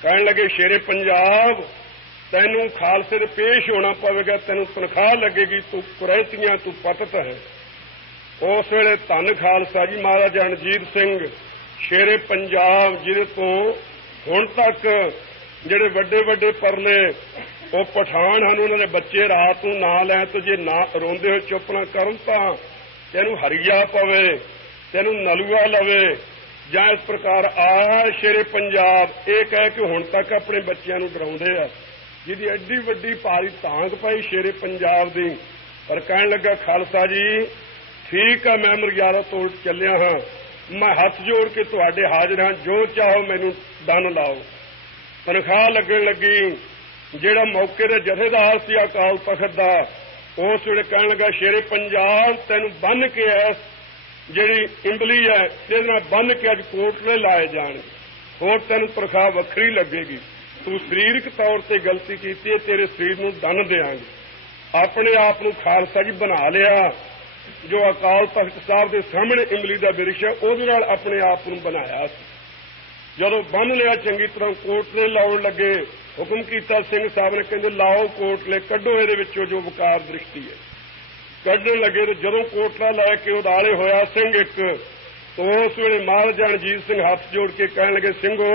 कहन लगे शेरे पंजाब तैनू खालसे दे पेश होना पवेगा, तैनू तनख्वाह लगेगी, तू कुरैतियां तू पतत है। उस वेले धन खालसा जी महाराजा रणजीत सिंह शेरे पंजाब जिहदे तो हुण तक जिहड़े वड्डे वड्डे परले वो पठान हैं, उन्होंने बच्चे रात नूं ना लैण तो जे ना रोंदे होए चुप ना करन तां तैनू हरिया पवे, तैनू नलूआ लवे, जां इस प्रकार आया शेरे पंजाब ये कह के हुण तक अपने बच्चों नूं डराउंदे आ, जिहदी एड्डी वड्डी भारी तांग पाई शेरे पंजाब दी। पर कहण लगा खालसा जी ठीक है, मैं मर्यादा तोड़ चलिया हाँ, मैं हथ जोड़ के तुहाडे हाजिर हाँ, जो चाहो मैनू दन लाओ। तनख्वाह लगन लगी। जिहड़ा मौके दे जथेदार सी अकाल तख्त दा उस वेले कहण लगा शेरे पंजाब तैनू बन के ऐस जिहड़ी इंबली है इहदे नाल बन के अज कोटले लाए जाणगे, होर तैनू तनख्वाह वखरी लगेगी, तू सरीरक तौर ते गलती कीती है, तेरे शरीर नूं दन देआंगे। अपने आप नूं खालसा जी बना लिया, जो अकाल तख्त साहब के सामने इमली का बिरश है उहदे नाल अपने आप नूं बनाया। जदों बन लिया चंगी तरह कोटले लाउण लगे, हुक्म किया सिंह साहब ने, कहते लाओ कोटले, कड्डो इहदे विचों जो वकार दृष्टि है। कड्ढण लगे तो जदों कोटला लैके उदाले होया सिंह एक, तो उस वेले महाराजा रणजीत सिंह हाथ जोड़ के कहण लगे सिंघो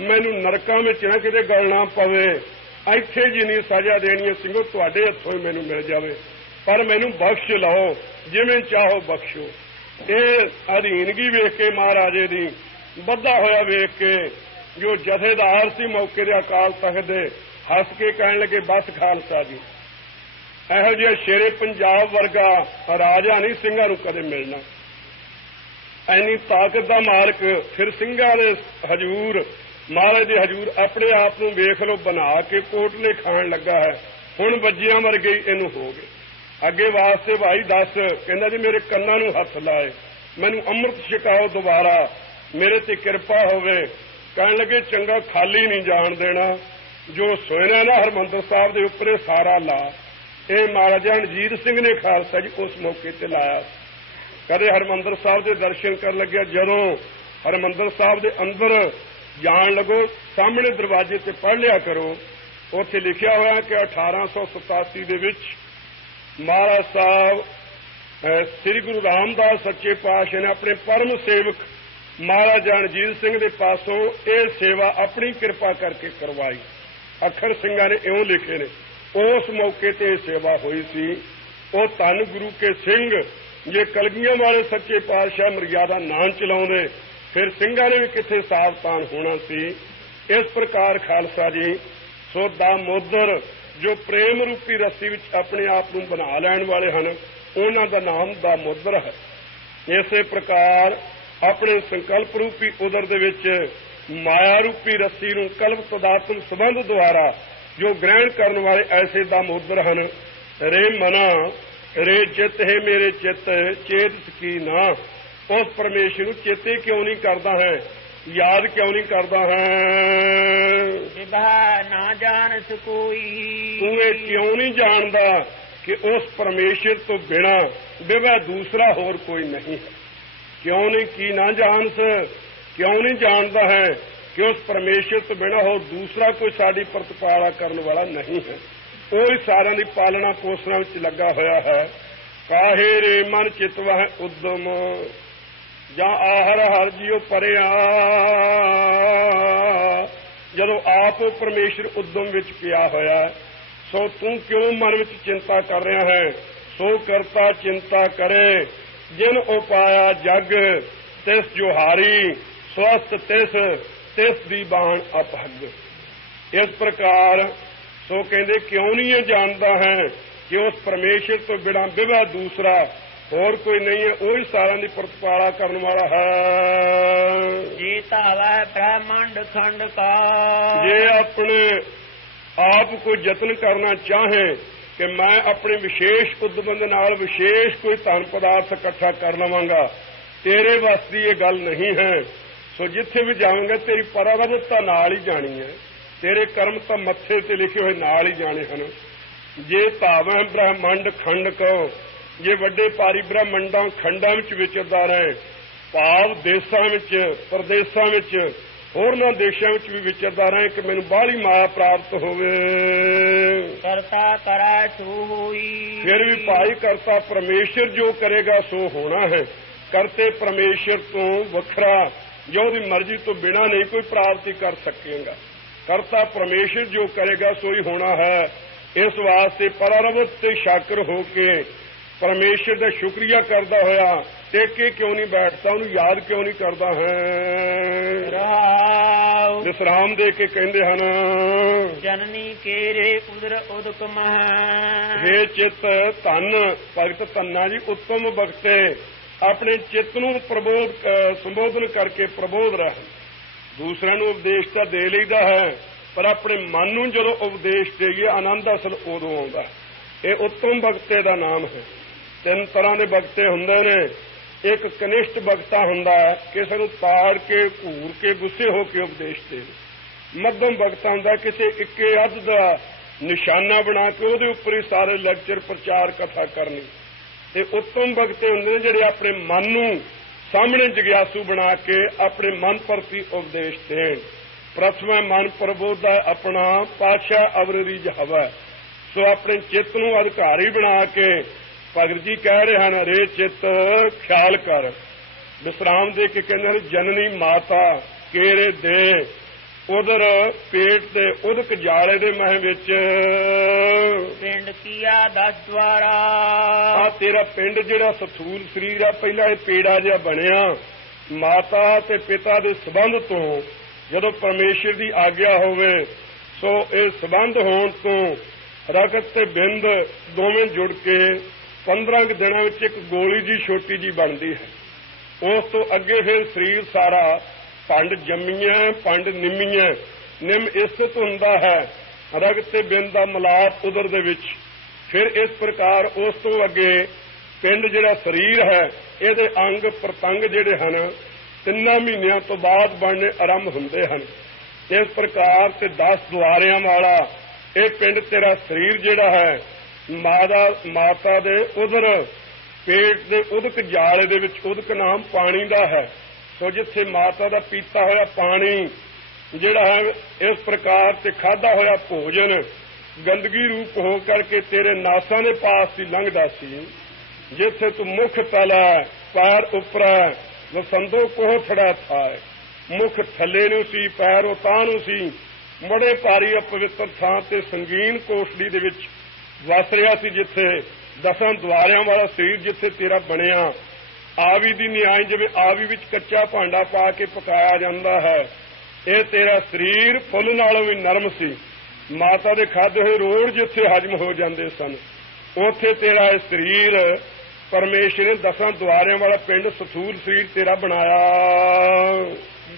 मैनू नरकां विच ना किते गल ना पवे, इत्थे जिन्नी सजा देनी है सिंघो तुहाडे हत्थों ही मैनू मिल जावे, पर मैनू बख्श लाओ, जिवें चाहो बख्शो। ये अधीनगी वेख के महाराजे दी बद्धा होया वेख के जो जथेदार सी मौके दे अकाल तख्त दे हस के कहण लगे बस खालसा जी इहो जिहा शेरे पंजाब वर्गा राजा नहीं सिंघां नूं कदे मिलना, इन्नी ताकत दा मालक। फिर सिंघां दे हजूर महाराज दे हजूर अपने आप नूं वेख लो बना के कोटले खाण लगा है, हुण बज्जियां मर गई इनू हो गए। अगे वास्ते भाई दस, कहंदा जी मेरे कन्नां नूं हथ लाए, मैनू अमृत छकाओ दोबारा, मेरे ते कृपा होवे। कहण लगे चंगा खाली नहीं जाण देना, जो सोयना ना हरमंदर साहब दे उपरे सारा ला। ये महाराजा रणजीत सिंह ने खालसा जी उस मौके ते लाया। कदे हरमंदर साहब के दर्शन कर लग्या, जदों हरमंदर साहब के अंदर जान लगो सामने दरवाजे ते पढ़ लिया करो, उत्थे लिखिया होया कि 1887 दे विच महाराज साहब श्री गुरु रामदास सच्चे पातशाह ने अपने परम सेवक महाराजा रणजीत सिंह के पासों ये सेवा अपनी कृपा करके करवाई। अखर सिंघां ने इउं लिखे ने, उस मौके ते सेवा हुई सी। वो धन गुरु के सिंह जे कलगियां वाले सच्चे पातशाह मर्यादा ना चलाउंदे फिर सिंघां ने भी किथे सावधान होना सी। इस प्रकार खालसा जी सो दामोदर जो प्रेम रूपी रस्सी विच अपने आप नूं बना लैण वाले हन, उन्हां दा नाम दामोदर है। इसे प्रकार अपने संकल्प रूपी उदर दे विच माया रूपी रस्सी नूं कल्प तदात्म संबंध द्वारा जो ग्रहण करने वाले ऐसे दामोदर हन। रे मना रे चित है मेरे चित चेत की ना, उस परमेश्वर नूं चेते क्यों नहीं करदा है, याद क्यों नहीं करदा है। ना जान कोई तू ये क्यों नहीं जानदा कि उस परमेश्वर तो बिना विवह दूसरा होर कोई नहीं है। क्यों नहीं की ना जान से क्यों नहीं जानता है कि उस परमेश्वर तो बिना हो दूसरा कोई साड़ी प्रतिपाला करने वाला नहीं है। कोई सारिਆਂ ਦੀ पालना पोषण ਵਿੱਚ लगा होया है। काहे रे मन चितवा है उद्दम ਜਾਂ आहर हर जियो परिया। ਜਦੋਂ आप परमेश्वर उद्दम ਵਿੱਚ ਪਿਆ ਹੋਇਆ सो तू क्यों मन ਵਿੱਚ चिंता कर रहा है। सो करता चिंता करे जिन उपाया जग तिस जोहारी स्वस्थ तिस दी बाण अपहग। इस प्रकार सो कहते क्यों नहीं ये जानता है कि उस परमेश्वर तो बिना विवह दूसरा और कोई नहीं है, वही सारा की प्रतिपाला करने वाला है। जीता वह ब्रह्मांड खंड का ये अपने आप को यत्न करना चाहे कि मैं अपने विशेष उद्बंध नाल विशेष कोई धन पदार्थ इकट्ठा कर लवांगा, तेरे बस की ये गल नहीं है। सो जिथे भी जाऊंगा तेरी परारब्ध तां नाल ही जानी है, तेरे कर्म तां मत्थे ते लिखे हुए नाल ही जाने हैं। जे भावें ब्रह्मंड खंड कहो, जे वड्डे भारी ब्रह्मंडां खंडां विच विचरदा रहे, भाव देशां विच प्रदेशां विच ਹੋਰਨਾਂ ਦੇਸ਼ਾਂ ਵਿੱਚ ਵੀ ਵਿਚਰਦਾ ਰਹੇ ਕਿ ਮੈਨੂੰ ਬਾਹਲੀ ਮਾਇਆ ਪ੍ਰਾਪਤ ਹੋਵੇ। ਕਰਤਾ ਕਰੈ ਸੋ ਹੋਈ। ਫਿਰ ਵੀ ਭਾਈ ਕਰਤਾ ਪਰਮੇਸ਼ਰ ਜੋ ਕਰੇਗਾ ਸੋ ਹੋਣਾ ਹੈ। ਕਰਤੇ ਪਰਮੇਸ਼ਰ ਤੋਂ ਵੱਖਰਾ ਜੋ ਉਹਦੀ ਮਰਜ਼ੀ ਤੋਂ ਬਿਨਾਂ ਨਹੀਂ ਕੋਈ ਪ੍ਰਾਪਤੀ ਕਰ ਸਕੇਗਾ। ਕਰਤਾ ਪਰਮੇਸ਼ਰ ਜੋ ਕਰੇਗਾ ਸੋ ਹੀ ਹੋਣਾ ਹੈ। ਇਸ ਵਾਸਤੇ ਪਰਾਰਵਤ ਤੇ ਸ਼ਾਕਰ ਹੋ ਕੇ ਪਰਮੇਸ਼ਰ ਦਾ ਸ਼ੁਕਰੀਆ ਕਰਦਾ ਹੋਇਆ ਟੇਕੇ ਕਿਉਂ ਨਹੀਂ ਬੈਠਦਾ, ਉਹਨੂੰ ਯਾਦ ਕਿਉਂ ਨਹੀਂ ਕਰਦਾ ਹੈ। ਰਹਾਉ ਵਿਸਰਾਮ ਦੇ ਕੇ ਕਹਿੰਦੇ ਹਨ, ਜਨਨੀ ਕੇਰੇ ਉਦਰ ਉਦਕ ਮਹ। ਹੇ ਚਿੱਤ ਧੰਨ ਭਗਤ ਧੰਨਾ ਜੀ ਉੱਤਮ ਬਖਤੇ ਆਪਣੇ ਚਿੱਤ ਨੂੰ ਸੰਬੋਧਨ ਕਰਕੇ ਪ੍ਰਬੋਧ ਰਹਿਣ। ਦੂਸਰਿਆਂ ਨੂੰ ਉਪਦੇਸ਼ ਤਾਂ ਦੇ ਲਈਦਾ ਹੈ, ਪਰ ਆਪਣੇ ਮਨ ਨੂੰ ਜਦੋਂ ਉਪਦੇਸ਼ ਦੇਈਏ ਆਨੰਦ ਅਸਲ ਉਦੋਂ ਆਉਂਦਾ। ਇਹ ਉੱਤਮ ਬਖਤੇ ਦਾ ਨਾਮ ਹੈ। 3 ਤਰ੍ਹਾਂ ਦੇ ਬਖਤੇ ਹੁੰਦੇ ਨੇ। ਇੱਕ ਕਨਿਸ਼ਟ ਬਖਤਾ ਹੁੰਦਾ ਹੈ, ਕਿਸੇ ਨੂੰ ਤਾੜ ਕੇ ਘੂਰ ਕੇ ਗੁੱਸੇ ਹੋ ਕੇ ਉਪਦੇਸ਼ ਦੇ। ਮੱਧਮ ਬਖਤਾ ਹੁੰਦਾ ਕਿਸੇ ਇੱਕੇ ਅੱਧ ਦਾ ਨਿਸ਼ਾਨਾ ਬਣਾ ਕੇ ਉਹਦੇ ਉੱਪਰ ਹੀ ਸਾਰੇ ਲੈਕਚਰ ਪ੍ਰਚਾਰ ਕਥਾ ਕਰਨੀ। ਤੇ ਉੱਤਮ ਬਖਤੇ ਹੁੰਦੇ ਨੇ ਜਿਹੜੇ ਆਪਣੇ ਮਨ ਨੂੰ ਸਾਹਮਣੇ ਜਗਿਆਸੂ ਬਣਾ ਕੇ ਆਪਣੇ ਮਨ ਪ੍ਰਤੀ ਉਪਦੇਸ਼ ਦੇਣ। ਪ੍ਰਥਮ ਮਨ ਪ੍ਰਬੋਧਾ ਆਪਣਾ ਪਾਤਸ਼ਾਹ ਅਵਰਰੀ ਹਵਾ। ਸੋ ਆਪਣੇ ਚਿੱਤ ਨੂੰ ਅਧਿਕਾਰੀ ਬਣਾ ਕੇ ਭਗਤ ਜੀ ਕਹਿ ਰਹੇ ਹਨ, ਰੇ ਚਿੱਤ ਖਿਆਲ ਕਰ। ਵਿਸਰਾਮ ਦੇ ਕੇ ਕਹਿੰਦੇ ਹਨ, ਜਨਨੀ ਮਾਤਾ ਕੇਰੇ ਦੇ ਉਧਰ ਪੇਟ ਦੇ ਉਦਕ ਜਾਲੇ ਦੇ ਮਹਿ ਵਿੱਚ ਪਿੰਡ ਕੀਆ 10 ਦਵਾਰਾ। ਆ ਤੇਰਾ ਪਿੰਡ ਜਿਹੜਾ ਸਥੂਲ ਸਰੀਰ ਆ, ਪਹਿਲਾਂ ਇਹ ਪੇੜਾ ਜਿਹਾ ਬਣਿਆ ਮਾਤਾ ਤੇ ਪਿਤਾ ਦੇ ਸਬੰਧ ਤੋਂ। ਜਦੋਂ ਪਰਮੇਸ਼ਰ ਦੀ ਆਗਿਆ ਹੋਵੇ ਸੋ ਇਹ ਸਬੰਧ ਹੋਣ ਤੋਂ ਰਗਤ ਤੇ ਬਿੰਦ ਦੋਵੇਂ ਜੁੜ ਕੇ 15 ਦਿਨਾਂ ਵਿੱਚ ਇੱਕ ਗੋਲੀ ਜੀ ਛੋਟੀ ਜੀ ਬਣਦੀ ਹੈ। ਉਸ ਤੋਂ ਅੱਗੇ ਫਿਰ ਸਰੀਰ ਸਾਰਾ ਪੰਡ ਜੰਮੀਆਂ ਪੰਡ ਨਿੰਮੀਆਂ। ਨਿੰਮ ਇਸਤ ਹੁੰਦਾ ਹੈ ਰਗਤ ਤੇ ਬਿੰਦ ਦਾ ਮਿਲਾਪ ਉਦਰ ਦੇ ਵਿੱਚ। ਫਿਰ ਇਸ ਪ੍ਰਕਾਰ ਉਸ ਤੋਂ ਅੱਗੇ ਪਿੰਡ ਜਿਹੜਾ ਸਰੀਰ ਹੈ ਇਹਦੇ ਅੰਗ ਪ੍ਰਤੰਗ ਜਿਹੜੇ ਹਨ 3 ਮਹੀਨਿਆਂ ਤੋਂ ਬਾਅਦ ਬਣਨੇ ਆਰੰਭ ਹੁੰਦੇ ਹਨ। ਇਸ ਪ੍ਰਕਾਰ ਤੇ 10 ਦੁਆਰਿਆਂ ਵਾਲਾ ਇਹ ਪਿੰਡ ਤੇਰਾ ਸਰੀਰ ਜਿਹੜਾ ਹੈ ਮਾਤਾ ਦੇ ਉਦਰ ਪੇਟ ਦੇ ਉਦਕ ਜਾਲੇ ਦੇ ਵਿੱਚ। ਉਦਕ ਨਾਮ ਪਾਣੀ ਦਾ ਹੈ। ਸੋ ਜਿੱਥੇ ਮਾਤਾ ਦਾ ਪੀਤਾ ਹੋਇਆ ਪਾਣੀ ਜਿਹੜਾ ਹੈ ਇਸ ਪ੍ਰਕਾਰ ਤੇ ਖਾਧਾ ਹੋਇਆ ਭੋਜਨ ਗੰਦਗੀ ਰੂਪ ਹੋ ਕਰਕੇ ਤੇਰੇ ਨਾਸਾਂ ਦੇ ਪਾਸ ਹੀ ਲੰਘਦਾ ਸੀ। ਜਿੱਥੇ ਤੂੰ ਮੁਖ ਤਲਾ ਪੈਰ ਉੱਪਰ ਵਸੰਦੋ ਕੋਹ ਥੜਾ ਥਾ। ਮੁਖ ਥੱਲੇ ਨੂੰ ਸੀ, ਪੈਰ ਉਤਾਂ ਨੂੰ ਸੀ। ਬੜੇ ਭਾਰੀ ਅਪਵਿੱਤਰ ਥਾਂ ਤੇ ਸੰਗੀਨ ਕੋਠੜੀ ਦੇ ਵਿੱਚ ਵਸ ਰਿਹਾ ਸੀ। ਜਿੱਥੇ 10 ਦੁਆਰਿਆਂ ਵਾਲਾ ਸਰੀਰ ਜਿੱਥੇ ਤੇਰਾ ਬਣਿਆ। ਆਵੀ ਦੀ ਨਿਆਈ ਜਿਵੇਂ ਆਵੀ ਵਿੱਚ ਕੱਚਾ ਭਾਂਡਾ ਪਾ ਕੇ ਪਕਾਇਆ ਜਾਂਦਾ ਹੈ, ਇਹ ਤੇਰਾ ਸਰੀਰ ਫੁੱਲ ਨਾਲੋਂ ਵੀ ਨਰਮ ਸੀ। ਮਾਤਾ ਦੇ ਖਾਧੇ ਹੋਏ ਰੋੜ ਜਿੱਥੇ ਹਜਮ ਹੋ ਜਾਂਦੇ ਸਨ, ਉੱਥੇ ਤੇਰਾ ਇਹ ਸਰੀਰ ਪਰਮੇਸ਼ਰ ਨੇ 10 ਦੁਆਰਿਆਂ ਵਾਲਾ ਪਿੰਡ ਸਥੂਲ ਸਰੀਰ ਤੇਰਾ ਬਣਾਇਆ।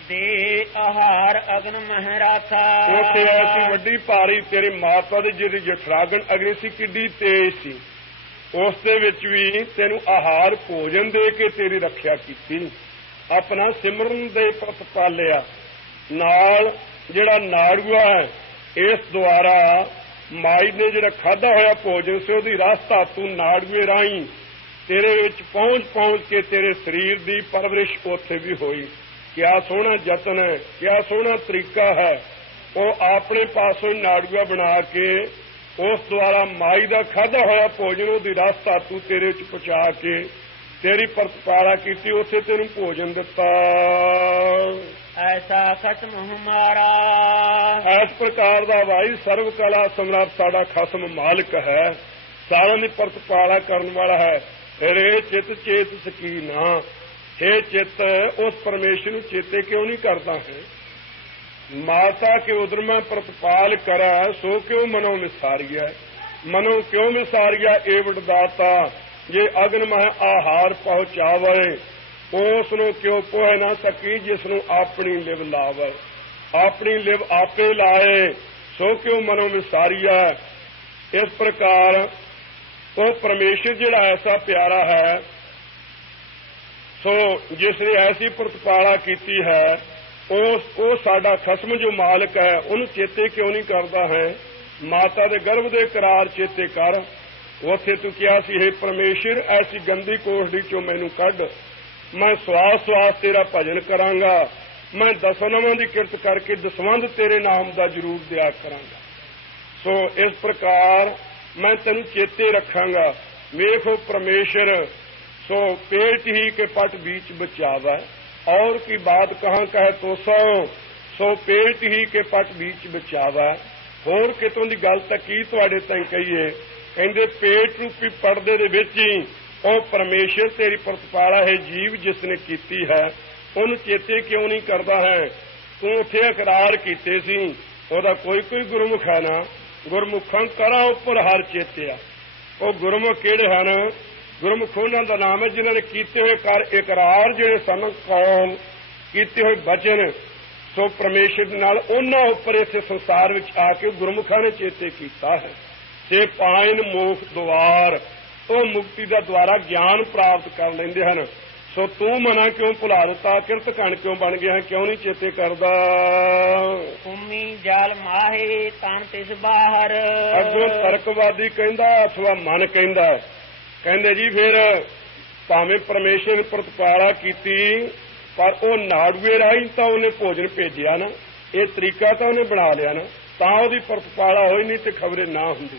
ਦੇ ਆਹਾਰ ਅਗਨ ਮਹਿਰਾਥਾ। ਉੱਥੇ ਐਸੀ ਵੱਡੀ ਭਾਰੀ ਤੇਰੀ ਮਾਤਾ ਦੀ ਜਿਹੜੀ ਜਠਰਾਗਨ ਅਗਨੀ ਸੀ ਕਿੱਡੀ ਤੇਜ਼ ਸੀ। ਉਸ ਦੇ ਵਿੱਚ ਵੀ ਤੈਨੂੰ ਆਹਾਰ ਭੋਜਨ ਦੇ ਕੇ ਤੇਰੀ ਰੱਖਿਆ ਕੀਤੀ। ਆਪਣਾ ਸਿਮਰਨ ਦੇ ਪ੍ਰਤ ਪਾਲਿਆ। ਨਾਲ ਜਿਹੜਾ ਨਾੜੂਆ ਹੈ ਇਸ ਦੁਆਰਾ ਮਾਈ ਨੇ ਜਿਹੜਾ ਖਾਧਾ ਹੋਇਆ ਭੋਜਨ ਸੀ ਉਹਦੀ ਰਸ ਧਾਤੂ ਨਾੜੂਏ ਰਾਹੀਂ ਤੇਰੇ ਵਿੱਚ ਪਹੁੰਚ ਕੇ ਤੇਰੇ ਸਰੀਰ ਦੀ ਪਰਵਰਿਸ਼ ਉੱਥੇ ਵੀ ਹੋਈ। ਕਿਆ ਸੋਹਣਾ ਯਤਨ ਹੈ, ਕਿਆ ਸੋਹਣਾ ਤਰੀਕਾ ਹੈ। ਉਹ ਆਪਣੇ ਪਾਸੋਂ ਨਾੜੂਆ ਬਣਾ ਕੇ ਉਸ ਦੁਆਰਾ ਮਾਈ ਦਾ ਖਾਧਾ ਹੋਇਆ ਭੋਜਨ ਉਹਦੀ ਰਸ ਧਾਤੂ ਤੇਰੇ ਵਿੱਚ ਪਹੁੰਚਾ ਕੇ ਤੇਰੀ ਪ੍ਰਤਪਾਲਾ ਕੀਤੀ। ਉੱਥੇ ਤੈਨੂੰ ਭੋਜਨ ਦਿੱਤਾ। ਐਸਾ ਖਸਮ ਹਮਾਰਾ। ਇਸ ਪ੍ਰਕਾਰ ਦਾ ਭਾਈ ਸਰਵ ਕਲਾ ਸਮਰੱਥ ਸਾਡਾ ਖਸਮ ਮਾਲਕ ਹੈ। ਸਾਰਿਆਂ ਦੀ ਪ੍ਰਤਪਾਲਾ ਕਰਨ ਵਾਲਾ ਹੈ। ਰੇ ਚਿਤ ਚੇਤ ਸਕੀਨਾ। हे ਚਿੱਤ ਉਸ ਪਰਮੇਸ਼ਰ ਨੂੰ ਚੇਤੇ ਕਿਉਂ ਨਹੀਂ ਕਰਦਾ ਹੈ। ਮਾਤਾ ਕੇ ਉਦਰ ਮੈਂ ਪ੍ਰਤਪਾਲ ਕਰਾ ਸੋ ਕਿਉਂ ਮਨੋਂ ਵਿਸਾਰੀਆ। ਮਨੋਂ ਕਿਉਂ ਵਿਸਾਰੀਆ ਏ ਵਡਦਾਤਾ। ਜੇ ਅਗਨ ਮਹਿ ਆਹਾਰ ਪਹੁੰਚਾਵੇ ਉਸ ਨੂੰ ਕਿਉਂ ਪੋਹ ਨਾ ਸਕੀ ਜਿਸ ਨੂੰ ਆਪਣੀ ਲਿਵ ਲਾਵੇ। ਆਪਣੀ ਲਿਵ ਆਪੇ ਲਾਏ ਸੋ ਕਿਉਂ ਮਨੋਂ ਵਿਸਾਰੀਆ। ਇਸ ਪ੍ਰਕਾਰ ਉਹ ਪਰਮੇਸ਼ਰ ਜਿਹੜਾ ਐਸਾ ਪਿਆਰਾ ਹੈ ਸੋ ਜਿਸ ਨੇ ਐਸੀ ਪ੍ਰਤਪਾਲਾ ਕੀਤੀ ਹੈ ਉਹ ਸਾਡਾ ਖਸਮ ਜੋ ਮਾਲਕ ਹੈ ਉਹਨੂੰ ਚੇਤੇ ਕਿਉਂ ਨਹੀਂ ਕਰਦਾ ਹੈ। ਮਾਤਾ ਦੇ ਗਰਭ ਦੇ ਕਰਾਰ ਚੇਤੇ ਕਰ। ਉੱਥੇ ਤੂੰ ਕਿਹਾ ਸੀ हे ਪਰਮੇਸ਼ਰ ਐਸੀ ਗੰਦੀ ਕੋਠੜੀ ਚੋਂ ਮੈਨੂੰ ਕੱਢ। ਮੈਂ ਸਵਾਸ ਤੇਰਾ ਭਜਨ ਕਰਾਂਗਾ। ਮੈਂ ਦਸਨਵਾਂ ਦੀ ਕਿਰਤ ਕਰਕੇ ਦਸਵੰਧ ਤੇਰੇ ਨਾਮ ਦਾ ਜ਼ਰੂਰ ਦਿਆ ਕਰਾਂਗਾ। ਸੋ ਇਸ ਪ੍ਰਕਾਰ ਮੈਂ ਤੈਨੂੰ ਚੇਤੇ ਰੱਖਾਂਗਾ। ਵੇਖੋ ਪਰਮੇਸ਼ਰ ਸੋ पेट ही के पट बीच बचावा और की बात कहाँ कहे तो सो पेट ही के पट बीच बचावा। होर कितों की गल तां की तुहाडे ताईं कहीए, कहंदे पेट रूपी पड़दे दे विच ही ਉਹ परमेश्वर तेरी प्रतिपाला है जीव जिसने कीती है ਉਹਨੂੰ चेते क्यों नहीं करता है। तू उत्थे इकरार कीते सी ਉਹਦਾ कोई गुरमुख है ना, गुरमुखां करा उपर हर चेतिया। ਉਹ गुरमुख किहड़े हन? गुरमुख उन्हां दा नाम है जिन्हां ने कीते हुए कर इकरार जिहड़े सन कौम कीते हुए बचन सो परमेश्वर नाल उन्हां उपर इस संसार विच आके गुरमुखां ने चेते कीता है। से पाइन मोख द्वार ਉਹ ਮੁਕਤੀ ਦਾ ਦੁਆਰਾ ਗਿਆਨ ਪ੍ਰਾਪਤ ਕਰ ਲੈਂਦੇ ਹਨ। ਸੋ ਤੂੰ ਮਨਾ ਕਿਉਂ ਭੁਲਾ ਦਿੱਤਾ, ਕਿਰਤ ਘਣ ਕਿਉਂ ਬਣ ਗਿਆ, ਕਿਉਂ ਨਹੀਂ ਚੇਤੇ ਕਰਦਾ। ਕੁੰਮੀ ਜਾਲ ਮਾਹੇ ਤਨ ਤਿਸ ਬਾਹਰ। ਅੱਗੋਂ ਤਰਕਵਾਦੀ ਕਹਿੰਦਾ ਅਥਵਾ ਮਨ ਕਹਿੰਦਾ, ਕਹਿੰਦੇ ਜੀ ਫਿਰ ਭਾਵੇਂ ਪਰਮੇਸ਼ਰ ਨੇ ਪ੍ਰਤਪਾਲਾ ਕੀਤੀ ਪਰ ਉਹ ਨਾੜੂਏ ਰਾਹੀਂ ਤਾਂ ਉਹਨੇ ਭੋਜਨ ਭੇਜਿਆ ਨਾ, ਇਹ ਤਰੀਕਾ ਤਾਂ ਉਹਨੇ ਬਣਾ ਲਿਆ ਨਾ, ਤਾਂ ਉਹਦੀ ਪ੍ਰਤਪਾਲਾ ਹੋਈ, ਨਹੀਂ ਤੇ ਖਬਰੇ ਨਾ ਹੁੰਦੀ।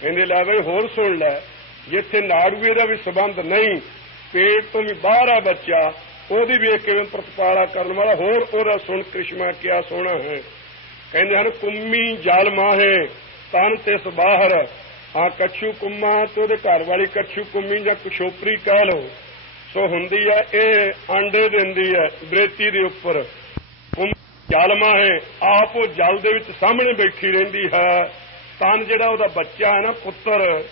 ਕਹਿੰਦੇ ਲੈ ਬਈ ਹੋਰ ਸੁਣ ਲੈ, ਜਿੱਥੇ ਨਾੜੂਏ ਦਾ ਵੀ ਸਬੰਧ ਨਹੀਂ, ਪੇਟ ਤੋਂ ਵੀ ਬਾਹਰ ਆ ਬੱਚਾ, ਉਹਦੀ ਵੀ ਕਿਵੇਂ ਪ੍ਰਤਪਾਲਾ ਕਰਨ ਵਾਲਾ, ਹੋਰ ਉਹਦਾ ਸੁਣ ਕ੍ਰਿਸ਼ਮਾ ਕਿਆ ਸੋਹਣਾ ਹੈ। ਕਹਿੰਦੇ ਹਨ ਕੁੰਮੀ ਜਲ ਮਾਹੇ ਤਨ ਤਿਸ ਬਾਹਰ। ਆ ਕੱਛੂ ਕੁੰਮਾ ਤੇ ਉਹਦੇ ਘਰ ਵਾਲੀ ਕੱਛੂ ਕੁੰਮੀ ਜਾਂ ਕੁਸ਼ੋਪਰੀ ਕਹਿ ਲਓ, ਸੋ ਹੁੰਦੀ ਹੈ, ਇਹ ਆਂਡੇ ਦਿੰਦੀ ਹੈ ਬਰੇਤੀ ਦੇ ਉੱਪਰ। ਜਲ ਮਾਹੇ ਆਪ ਉਹ ਜਲ ਦੇ ਵਿੱਚ ਸਾਹਮਣੇ ਬੈਠੀ ਰਹਿੰਦੀ ਹੈ। ਤਨ ਜਿਹੜਾ ਉਹਦਾ ਬੱਚਾ ਹੈ ਨਾ, ਪੁੱਤਰ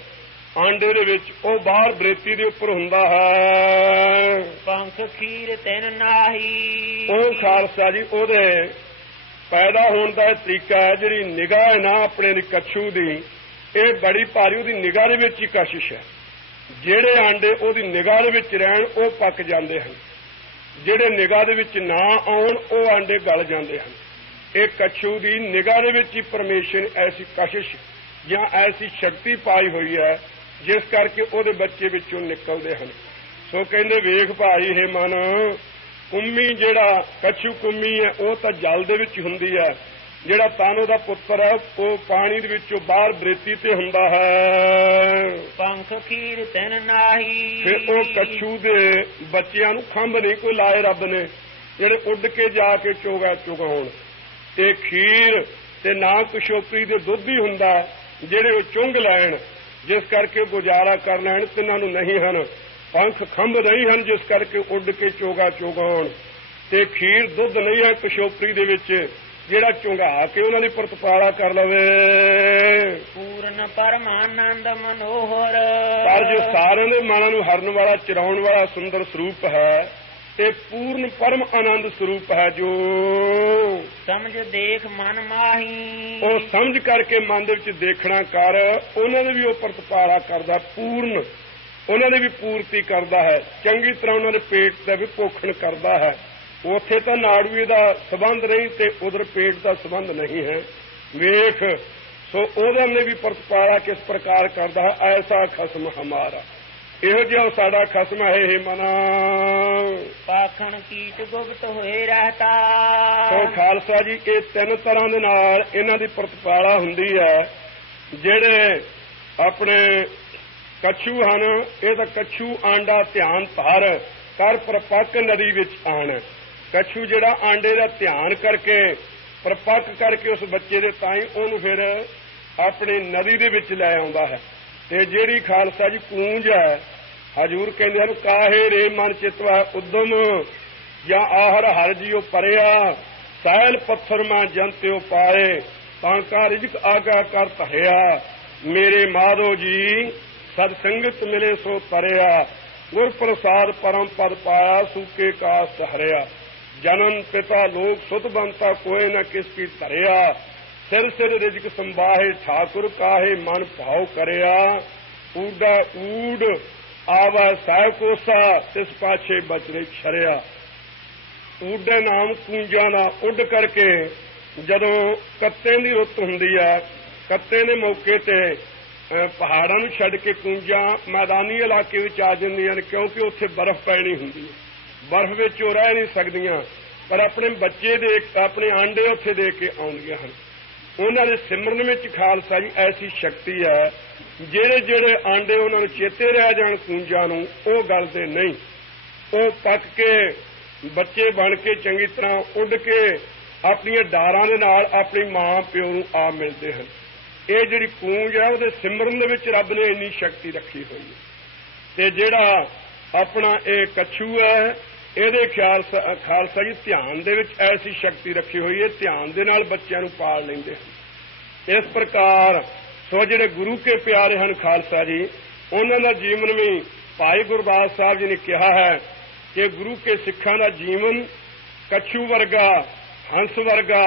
ਆਂਡੇ ਦੇ ਵਿੱਚ, ਉਹ ਬਾਹਰ ਬਰੇਤੀ ਦੇ ਉੱਪਰ ਹੁੰਦਾ ਹੈ। ਪੰਖ ਖੀਰ ਤੈਨ ਨਾਹੀ। ਉਹ ਖਾਲਸਾ ਜੀ ਉਹਦੇ ਪੈਦਾ ਹੋਣ ਦਾ ਤਰੀਕਾ ਹੈ, ਜਿਹੜੀ ਨਿਗਾਹ ਹੈ ਨਾ ਆਪਣੇ ਦੀ ਕੱਛੂ ਦੀ, ਇਹ ਬੜੀ ਭਾਰੀ ਉਹਦੀ ਨਿਗਾਹ ਦੇ ਵਿੱਚ ਹੀ ਕਸ਼ਿਸ਼ ਹੈ। ਜਿਹੜੇ ਆਂਡੇ ਉਹਦੀ ਨਿਗਾਹ ਦੇ ਵਿੱਚ ਰਹਿਣ ਉਹ ਪੱਕ ਜਾਂਦੇ ਹਨ, ਜਿਹੜੇ ਨਿਗਾਹ ਦੇ ਵਿੱਚ ਨਾ ਆਉਣ ਉਹ ਆਂਡੇ ਗਲ ਜਾਂਦੇ ਹਨ। ਇਹ ਕੱਛੂ ਦੀ ਨਿਗਾਹ ਦੇ ਵਿੱਚ ਹੀ ਪਰਮੇਸ਼ਰ ਨੇ ਐਸੀ ਕਸ਼ਿਸ਼ ਜਾਂ ਐਸੀ ਸ਼ਕਤੀ ਪਾਈ ਹੋਈ ਹੈ ਜਿਸ ਕਰਕੇ ਉਹਦੇ ਬੱਚੇ ਵਿੱਚੋਂ ਨਿਕਲਦੇ ਹਨ। ਸੋ ਕਹਿੰਦੇ ਵੇਖ ਭਾਈ ਹੈ ਮਨ, ਕੁੰਮੀ ਜਿਹੜਾ ਕੱਛੂ ਕੁੰਮੀ ਹੈ ਉਹ ਤਾਂ ਜਲ ਦੇ ਵਿੱਚ ਹੁੰਦੀ ਹੈ, ਜਿਹੜਾ ਤਨ ਉਹਦਾ ਪੁੱਤਰ ਹੈ ਉਹ ਪਾਣੀ ਦੇ ਵਿੱਚੋਂ ਬਾਹਰ ਬਰੇਤੀ ਤੇ ਹੁੰਦਾ ਹੈ। ਪੰਖ ਖੀਰ ਤੈਨ ਨਾਹੀ। ਫਿਰ ਉਹ ਕੱਛੂ ਦੇ ਬੱਚਿਆਂ ਨੂੰ ਖੰਭ ਨਹੀਂ ਕੋਈ ਲਾਏ ਰੱਬ ਨੇ, ਜਿਹੜੇ ਉੱਡ ਕੇ ਜਾ ਕੇ ਚੁਗਾਉਣ, ਤੇ ਖੀਰ ਤੇ ਨਾ ਕੁਸ਼ੋਪਰੀ ਦੇ ਦੁੱਧ ਹੀ ਹੁੰਦਾ ਜਿਹੜੇ ਉਹ ਚੁੰਗ ਲੈਣ, ਜਿਸ ਕਰਕੇ ਗੁਜ਼ਾਰਾ ਕਰ ਲੈਣ। ਤਿੰਨਾਂ ਨੂੰ ਨਹੀਂ ਹਨ ਪੰਖ, ਖੰਭ ਨਹੀਂ ਹਨ, ਜਿਸ ਕਰਕੇ ਉੱਡ ਕੇ ਚੁਗਾਉਣ, ਤੇ ਖੀਰ ਦੁੱਧ ਨਹੀਂ ਹੈ ਕੁਸ਼ੋਪਰੀ ਦੇ ਵਿੱਚ ਜਿਹੜਾ ਚੁੰਗਾ ਕੇ ਉਹਨਾਂ ਦੀ ਪ੍ਰਤਪਾਲਾ ਕਰ ਲਵੇ। ਪੂਰਨ ਪਰਮਾਨੰਦ ਮਨੋਹਰ। ਪਰ ਜੋ ਸਾਰਿਆਂ ਦੇ ਮਨਾਂ ਨੂੰ ਹਰਨ ਵਾਲਾ, ਚਿਰਾਉਣ ਵਾਲਾ ਸੁੰਦਰ ਸਰੂਪ ਹੈ, ਤੇ ਪੂਰਨ ਪਰਮ ਆਨੰਦ ਸਰੂਪ ਹੈ। ਜੋ ਸਮਝ ਦੇਖ ਮਨ ਮਾਹੀ। ਉਹ ਸਮਝ ਕਰਕੇ ਮਨ ਦੇ ਵਿੱਚ ਦੇਖਣਾ ਕਰ, ਉਹਨਾਂ ਦੇ ਵੀ ਉਹ ਪ੍ਰਤਪਾਲਾ ਕਰਦਾ, ਪੂਰਨ ਉਹਨਾਂ ਦੇ ਵੀ ਪੂਰਤੀ ਕਰਦਾ ਹੈ, ਚੰਗੀ ਤਰ੍ਹਾਂ ਉਹਨਾਂ ਦੇ ਪੇਟ ਦਾ ਵੀ ਪੋਖਣ ਕਰਦਾ ਹੈ। ਉੱਥੇ ਤਾਂ ਨਾੜੂਏ ਦਾ ਸਬੰਧ ਨਹੀਂ ਤੇ ਉਧਰ ਪੇਟ ਦਾ ਸਬੰਧ ਨਹੀਂ ਹੈ। ਵੇਖ ਸੋ ਉਹਨਾਂ ਨੇ ਵੀ ਪ੍ਰਤਪਾਲਾ ਕਿਸ ਪ੍ਰਕਾਰ ਕਰਦਾ ਹੈ। ਐਸਾ ਖਸਮ ਹਮਾਰਾ, ਇਹੋ ਜਿਹਾ ਸਾਡਾ ਖਸਮ ਹੈ। ਇਹ ਮਨਾ ਪਾਖਣ ਕੀਟ ਗੁਪਤ ਹੋਏ ਰਹਤਾ। ਸੋ ਖਾਲਸਾ ਜੀ ਇਹ ਤਿੰਨ ਤਰ੍ਹਾਂ ਦੇ ਨਾਲ ਇਹਨਾਂ ਦੀ ਪ੍ਰਤਪਾਲਾ ਹੁੰਦੀ ਹੈ। ਜਿਹੜੇ ਆਪਣੇ ਕੱਛੂ ਹਨ, ਇਹ ਤਾਂ ਕੱਛੂ ਆਂਡਾ ਧਿਆਨ ਧਾਰ ਕਰ ਪ੍ਰਪੱਕ ਨਦੀ ਵਿੱਚ ਆਣ। ਕੱਛੂ ਜਿਹੜਾ ਆਂਡੇ ਦਾ ਧਿਆਨ ਕਰਕੇ ਪ੍ਰਪੱਕ ਕਰਕੇ ਉਸ ਬੱਚੇ ਦੇ ਤਾਈਂ ਉਹਨੂੰ ਫਿਰ ਆਪਣੀ ਨਦੀ ਦੇ ਵਿੱਚ ਲੈ ਆਉਂਦਾ ਹੈ। ਤੇ ਜਿਹੜੀ ਖਾਲਸਾ ਜੀ ਕੂੰਜ ਹੈ, ਹਜੂਰ ਕਹਿੰਦੇ ਹਨ ਕਾਹੇ ਰੇ ਮਨ ਚਿਤਵਾ ਉਦਮ ਜਾਂ ਆਹਰ ਹਰ ਜੀਓ ਪਰਿਆ, ਸਹਿਲ ਪੱਥਰ ਮਾਂ ਜੰਤਿਓ ਪਾਏ, ਤਾਂ ਕਾ ਰਿਜਕ ਆਗਾ ਕਰ ਧਰਿਆ। ਮੇਰੇ ਮਾਧੋ ਜੀ ਸਤ ਸੰਗਤ ਮਿਲੇ ਸੋ ਤਰਿਆ, ਗੁਰ ਪ੍ਰਸਾਦ ਪਰਮ ਪਦ ਪਾਇਆ, ਸੂਕੇ ਕਾਸ ਹਰਿਆ। ਜਨਮ ਪਿਤਾ ਲੋਕ ਸੁਤ ਬੰਤਾ ਕੋਏ ਨਾ ਕਿਸ ਕੀ ਧਰਿਆ, ਸਿਰ ਸਿਰ ਰਿਜਕ ਸੰਭਾਹੇ ਠਾਕੁਰ ਕਾਹੇ ਮਨ ਭਾਉ ਕਰਿਆ। ਊਡਾ ਊਡ ਆਵਾ ਸਾਹਿਬ ਕੋਸਾ, ਤਿਸ ਪਾਛੇ ਬਚਰੇ ਛਰਿਆ। ਊਡੇ ਨਾਮ ਕੂੰਜਾਂ ਦਾ ਉੱਡ ਕਰਕੇ ਜਦੋਂ ਕੱਤੇ ਦੀ ਰੁੱਤ ਹੁੰਦੀ ਹੈ, ਕੱਤੇ ਦੇ ਮੌਕੇ ਤੇ ਪਹਾੜਾਂ ਨੂੰ ਛੱਡ ਕੇ ਕੂੰਜਾਂ ਮੈਦਾਨੀ ਇਲਾਕੇ ਵਿੱਚ ਆ ਜਾਂਦੀਆਂ ਨੇ, ਕਿਉਂਕਿ ਉੱਥੇ ਬਰਫ਼ ਪੈਣੀ ਹੁੰਦੀ ਹੈ, ਬਰਫ਼ ਵਿੱਚ ਉਹ ਰਹਿ ਨਹੀਂ ਸਕਦੀਆਂ। ਪਰ ਆਪਣੇ ਬੱਚੇ ਦੇ ਆਪਣੇ ਆਂਡੇ ਉੱਥੇ ਦੇ ਕੇ ਆਉਂਦੀਆਂ ਹਨ। ਉਹਨਾਂ ਦੇ ਸਿਮਰਨ ਵਿੱਚ ਖਾਲਸਾ ਜੀ ਐਸੀ ਸ਼ਕਤੀ ਹੈ, ਜਿਹੜੇ ਜਿਹੜੇ ਆਂਡੇ ਉਹਨਾਂ ਨੂੰ ਚੇਤੇ ਰਹਿ ਜਾਣ ਕੂੰਜਾਂ ਨੂੰ, ਉਹ ਗਲਦੇ ਨਹੀਂ। ਉਹ ਪੱਕ ਕੇ ਬੱਚੇ ਬਣ ਕੇ ਚੰਗੀ ਤਰ੍ਹਾਂ ਉੱਡ ਕੇ ਆਪਣੀਆਂ ਡਾਰਾਂ ਦੇ ਨਾਲ ਆਪਣੀ ਮਾਂ ਪਿਓ ਨੂੰ ਆ ਮਿਲਦੇ ਹਨ। ਇਹ ਜਿਹੜੀ ਕੂੰਜ ਹੈ, ਉਹਦੇ ਸਿਮਰਨ ਦੇ ਵਿੱਚ ਰੱਬ ਨੇ ਇੰਨੀ ਸ਼ਕਤੀ ਰੱਖੀ ਹੋਈ ਹੈ। ਤੇ ਜਿਹੜਾ ਆਪਣਾ ਇਹ ਕੱਛੂ ਹੈ, ਇਹਦੇ ਖਾਲਸਾ ਜੀ ਧਿਆਨ ਦੇ ਵਿੱਚ ਐਸੀ ਸ਼ਕਤੀ ਰੱਖੀ ਹੋਈ ਹੈ, ਧਿਆਨ ਦੇ ਨਾਲ ਬੱਚਿਆਂ ਨੂੰ ਪਾਲ ਲੈਂਦੇ ਹਨ। ਇਸ ਪ੍ਰਕਾਰ ਸੋ ਜਿਹੜੇ ਗੁਰੂ ਕੇ ਪਿਆਰੇ ਹਨ ਖਾਲਸਾ ਜੀ, ਉਹਨਾਂ ਦਾ ਜੀਵਨ ਵੀ ਭਾਈ ਗੁਰਦਾਸ ਸਾਹਿਬ ਜੀ ਨੇ ਕਿਹਾ ਹੈ ਕਿ ਗੁਰੂ ਕੇ ਸਿੱਖਾਂ ਦਾ ਜੀਵਨ ਕੱਛੂ ਵਰਗਾ, ਹੰਸ ਵਰਗਾ